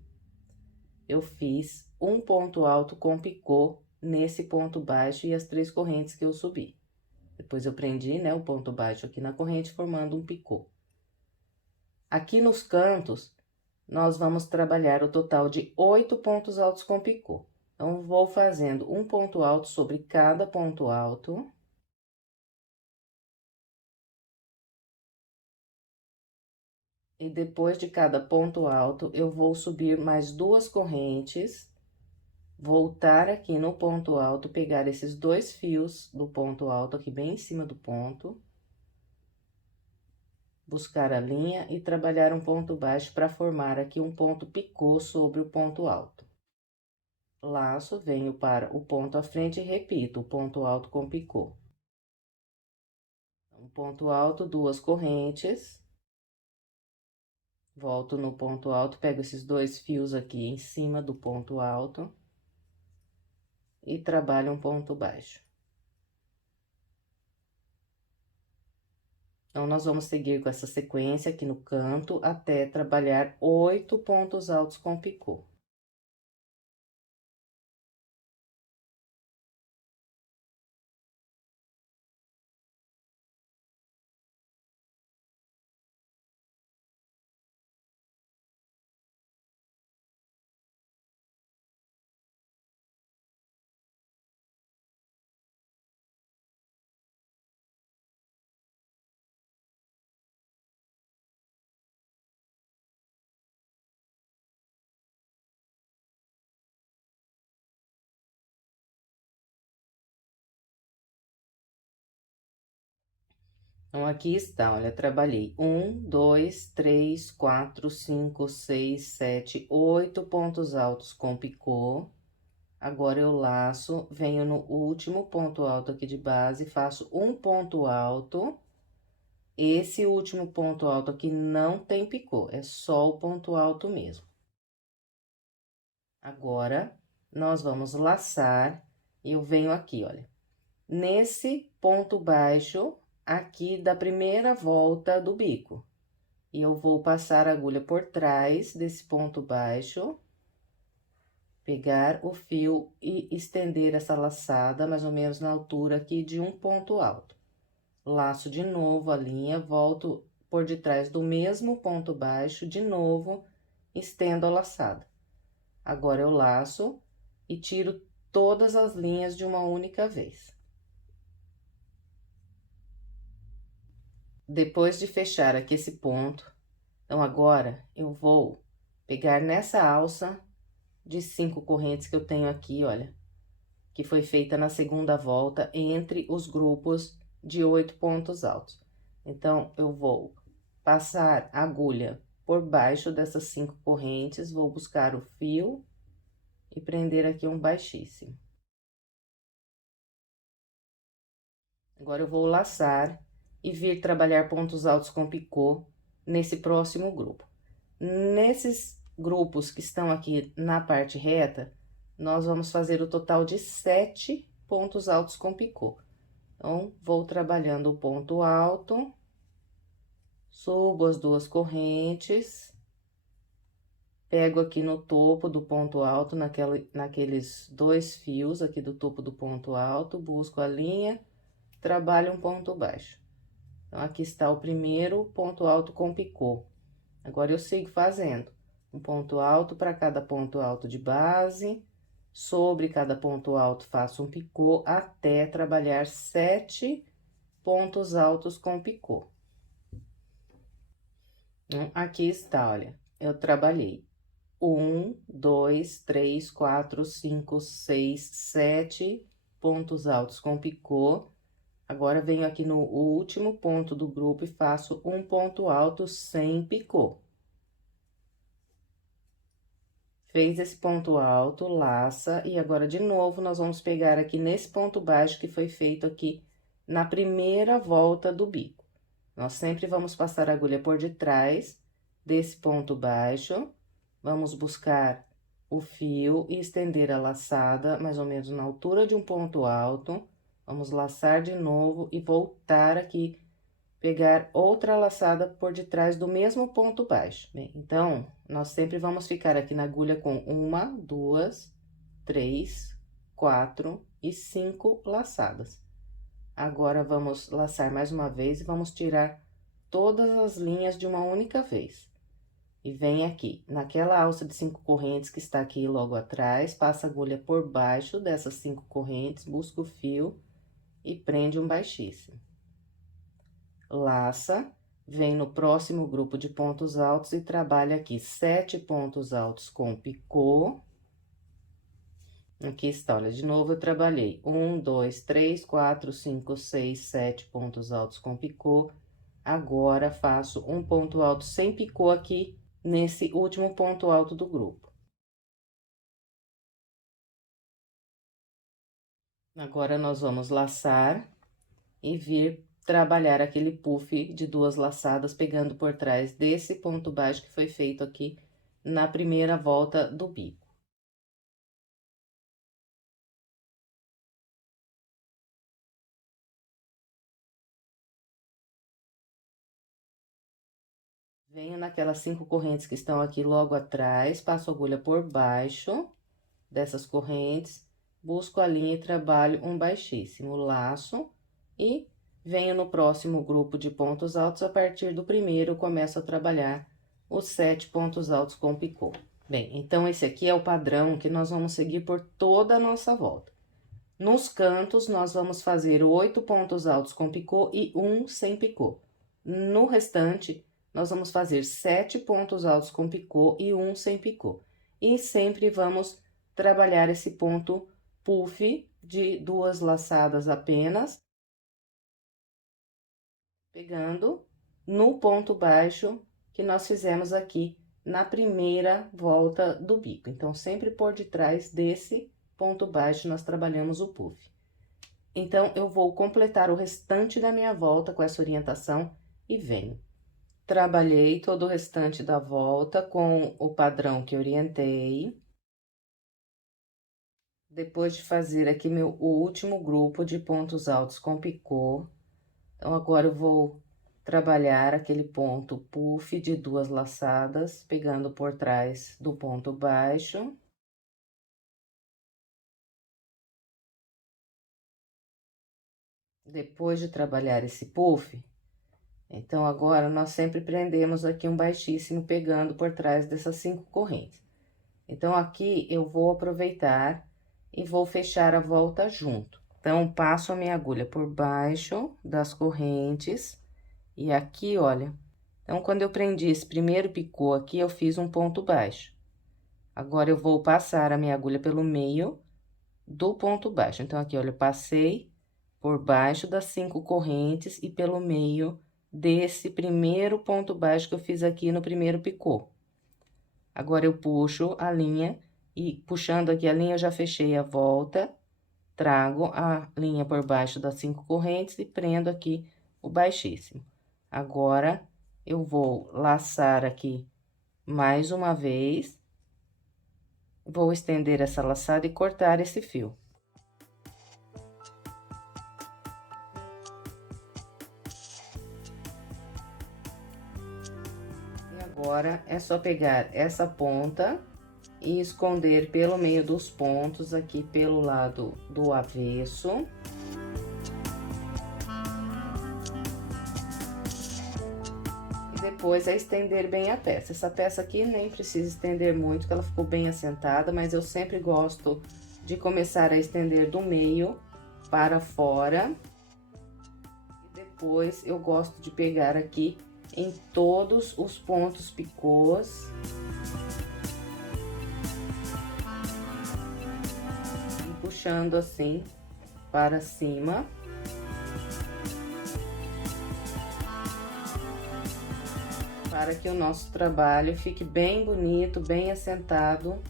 eu fiz um ponto alto com picô nesse ponto baixo e as 3 correntes que eu subi. Depois, eu prendi, né, o ponto baixo aqui na corrente, formando um picô. Aqui nos cantos, nós vamos trabalhar o total de 8 pontos altos com picô. Então, vou fazendo um ponto alto sobre cada ponto alto. E depois de cada ponto alto, eu vou subir mais 2 correntes, voltar aqui no ponto alto, pegar esses 2 fios do ponto alto aqui bem em cima do ponto, buscar a linha e trabalhar um ponto baixo para formar aqui um ponto picô sobre o ponto alto. Laço, venho para o ponto à frente e repito o ponto alto com picô. Um ponto alto, 2 correntes. Volto no ponto alto, pego esses 2 fios aqui em cima do ponto alto e trabalho um ponto baixo. Então, nós vamos seguir com essa sequência aqui no canto até trabalhar 8 pontos altos com picô. Então, aqui está, olha, trabalhei 1, 2, 3, 4, 5, 6, 7, 8 pontos altos com picô. Agora, eu laço, venho no último ponto alto aqui de base, faço um ponto alto. Esse último ponto alto aqui não tem picô, é só o ponto alto mesmo. Agora, nós vamos laçar, e eu venho aqui, olha, nesse ponto baixo aqui da primeira volta do bico. E eu vou passar a agulha por trás desse ponto baixo, pegar o fio e estender essa laçada mais ou menos na altura aqui de um ponto alto. Laço de novo a linha, volto por detrás do mesmo ponto baixo, de novo, estendo a laçada. Agora, eu laço e tiro todas as linhas de uma única vez. Depois de fechar aqui esse ponto, então, agora, eu vou pegar nessa alça de 5 correntes que eu tenho aqui, olha, que foi feita na segunda volta entre os grupos de 8 pontos altos. Então, eu vou passar a agulha por baixo dessas 5 correntes, vou buscar o fio e prender aqui um baixíssimo. Agora, eu vou laçar e vir trabalhar pontos altos com picô nesse próximo grupo. Nesses grupos que estão aqui na parte reta, nós vamos fazer o total de 7 pontos altos com picô. Então, vou trabalhando o ponto alto, subo as 2 correntes, pego aqui no topo do ponto alto, naqueles 2 fios aqui do topo do ponto alto, busco a linha, trabalho um ponto baixo. Então, aqui está o primeiro ponto alto com picô. Agora, eu sigo fazendo um ponto alto para cada ponto alto de base, sobre cada ponto alto faço um picô até trabalhar 7 pontos altos com picô. Aqui está, olha, eu trabalhei 1, 2, 3, 4, 5, 6, 7 pontos altos com picô. Agora, venho aqui no último ponto do grupo e faço um ponto alto sem picô. Fez esse ponto alto, laça, e agora, de novo, nós vamos pegar aqui nesse ponto baixo que foi feito aqui na primeira volta do bico. Nós sempre vamos passar a agulha por detrás desse ponto baixo, vamos buscar o fio e estender a laçada mais ou menos na altura de um ponto alto. Vamos laçar de novo e voltar aqui, pegar outra laçada por detrás do mesmo ponto baixo. Bem, então, nós sempre vamos ficar aqui na agulha com 1, 2, 3, 4 e 5 laçadas. Agora, vamos laçar mais uma vez e vamos tirar todas as linhas de uma única vez. E vem aqui, naquela alça de 5 correntes que está aqui logo atrás, passa a agulha por baixo dessas 5 correntes, busca o fio e prende um baixíssimo. Laça, vem no próximo grupo de pontos altos e trabalha aqui 7 pontos altos com picô. Aqui está, olha, de novo eu trabalhei 1, 2, 3, 4, 5, 6, 7 pontos altos com picô. Agora, faço um ponto alto sem picô aqui nesse último ponto alto do grupo. Agora, nós vamos laçar e vir trabalhar aquele puff de 2 laçadas, pegando por trás desse ponto baixo que foi feito aqui na primeira volta do bico. Venho naquelas 5 correntes que estão aqui logo atrás, passo a agulha por baixo dessas correntes, busco a linha e trabalho um baixíssimo, laço e venho no próximo grupo de pontos altos. A partir do primeiro, começo a trabalhar os 7 pontos altos com picô. Bem, então, esse aqui é o padrão que nós vamos seguir por toda a nossa volta. Nos cantos, nós vamos fazer 8 pontos altos com picô e 1 sem picô. No restante, nós vamos fazer 7 pontos altos com picô e 1 sem picô. E sempre vamos trabalhar esse ponto puff de 2 laçadas apenas, pegando no ponto baixo que nós fizemos aqui na primeira volta do bico. Então, sempre por detrás desse ponto baixo, nós trabalhamos o puff. Então, eu vou completar o restante da minha volta com essa orientação e venho. Trabalhei todo o restante da volta com o padrão que orientei. Depois de fazer aqui o último grupo de pontos altos com picô, então, agora eu vou trabalhar aquele ponto puff de 2 laçadas, pegando por trás do ponto baixo. Depois de trabalhar esse puff, então, agora, nós sempre prendemos aqui um baixíssimo, pegando por trás dessas 5 correntes. Então, aqui, eu vou aproveitar e vou fechar a volta junto. Então, passo a minha agulha por baixo das correntes, e aqui, olha, então, quando eu prendi esse primeiro picô aqui, eu fiz um ponto baixo. Agora, eu vou passar a minha agulha pelo meio do ponto baixo. Então, aqui, olha, eu passei por baixo das 5 correntes e pelo meio desse primeiro ponto baixo que eu fiz aqui no primeiro picô. Agora, eu puxo a linha e, puxando aqui a linha, eu já fechei a volta, trago a linha por baixo das 5 correntes e prendo aqui o baixíssimo. Agora, eu vou laçar aqui mais uma vez, vou estender essa laçada e cortar esse fio. Agora, é só pegar essa ponta e esconder pelo meio dos pontos aqui pelo lado do avesso. E depois é estender bem a peça. Essa peça aqui nem precisa estender muito, porque ela ficou bem assentada, mas eu sempre gosto de começar a estender do meio para fora. E depois eu gosto de pegar aqui em todos os pontos picôs. E puxando assim para cima. Para que o nosso trabalho fique bem bonito, bem assentado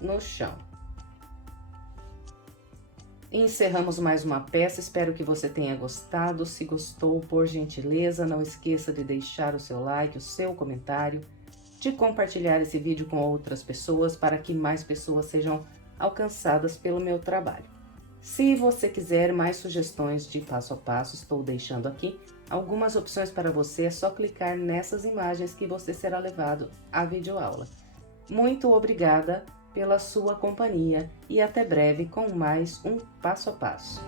no chão. Encerramos mais uma peça, espero que você tenha gostado. Se gostou, por gentileza, não esqueça de deixar o seu like, o seu comentário, de compartilhar esse vídeo com outras pessoas, para que mais pessoas sejam alcançadas pelo meu trabalho. Se você quiser mais sugestões de passo a passo, estou deixando aqui algumas opções para você, é só clicar nessas imagens que você será levado à videoaula. Muito obrigada pela sua companhia e até breve com mais um passo a passo.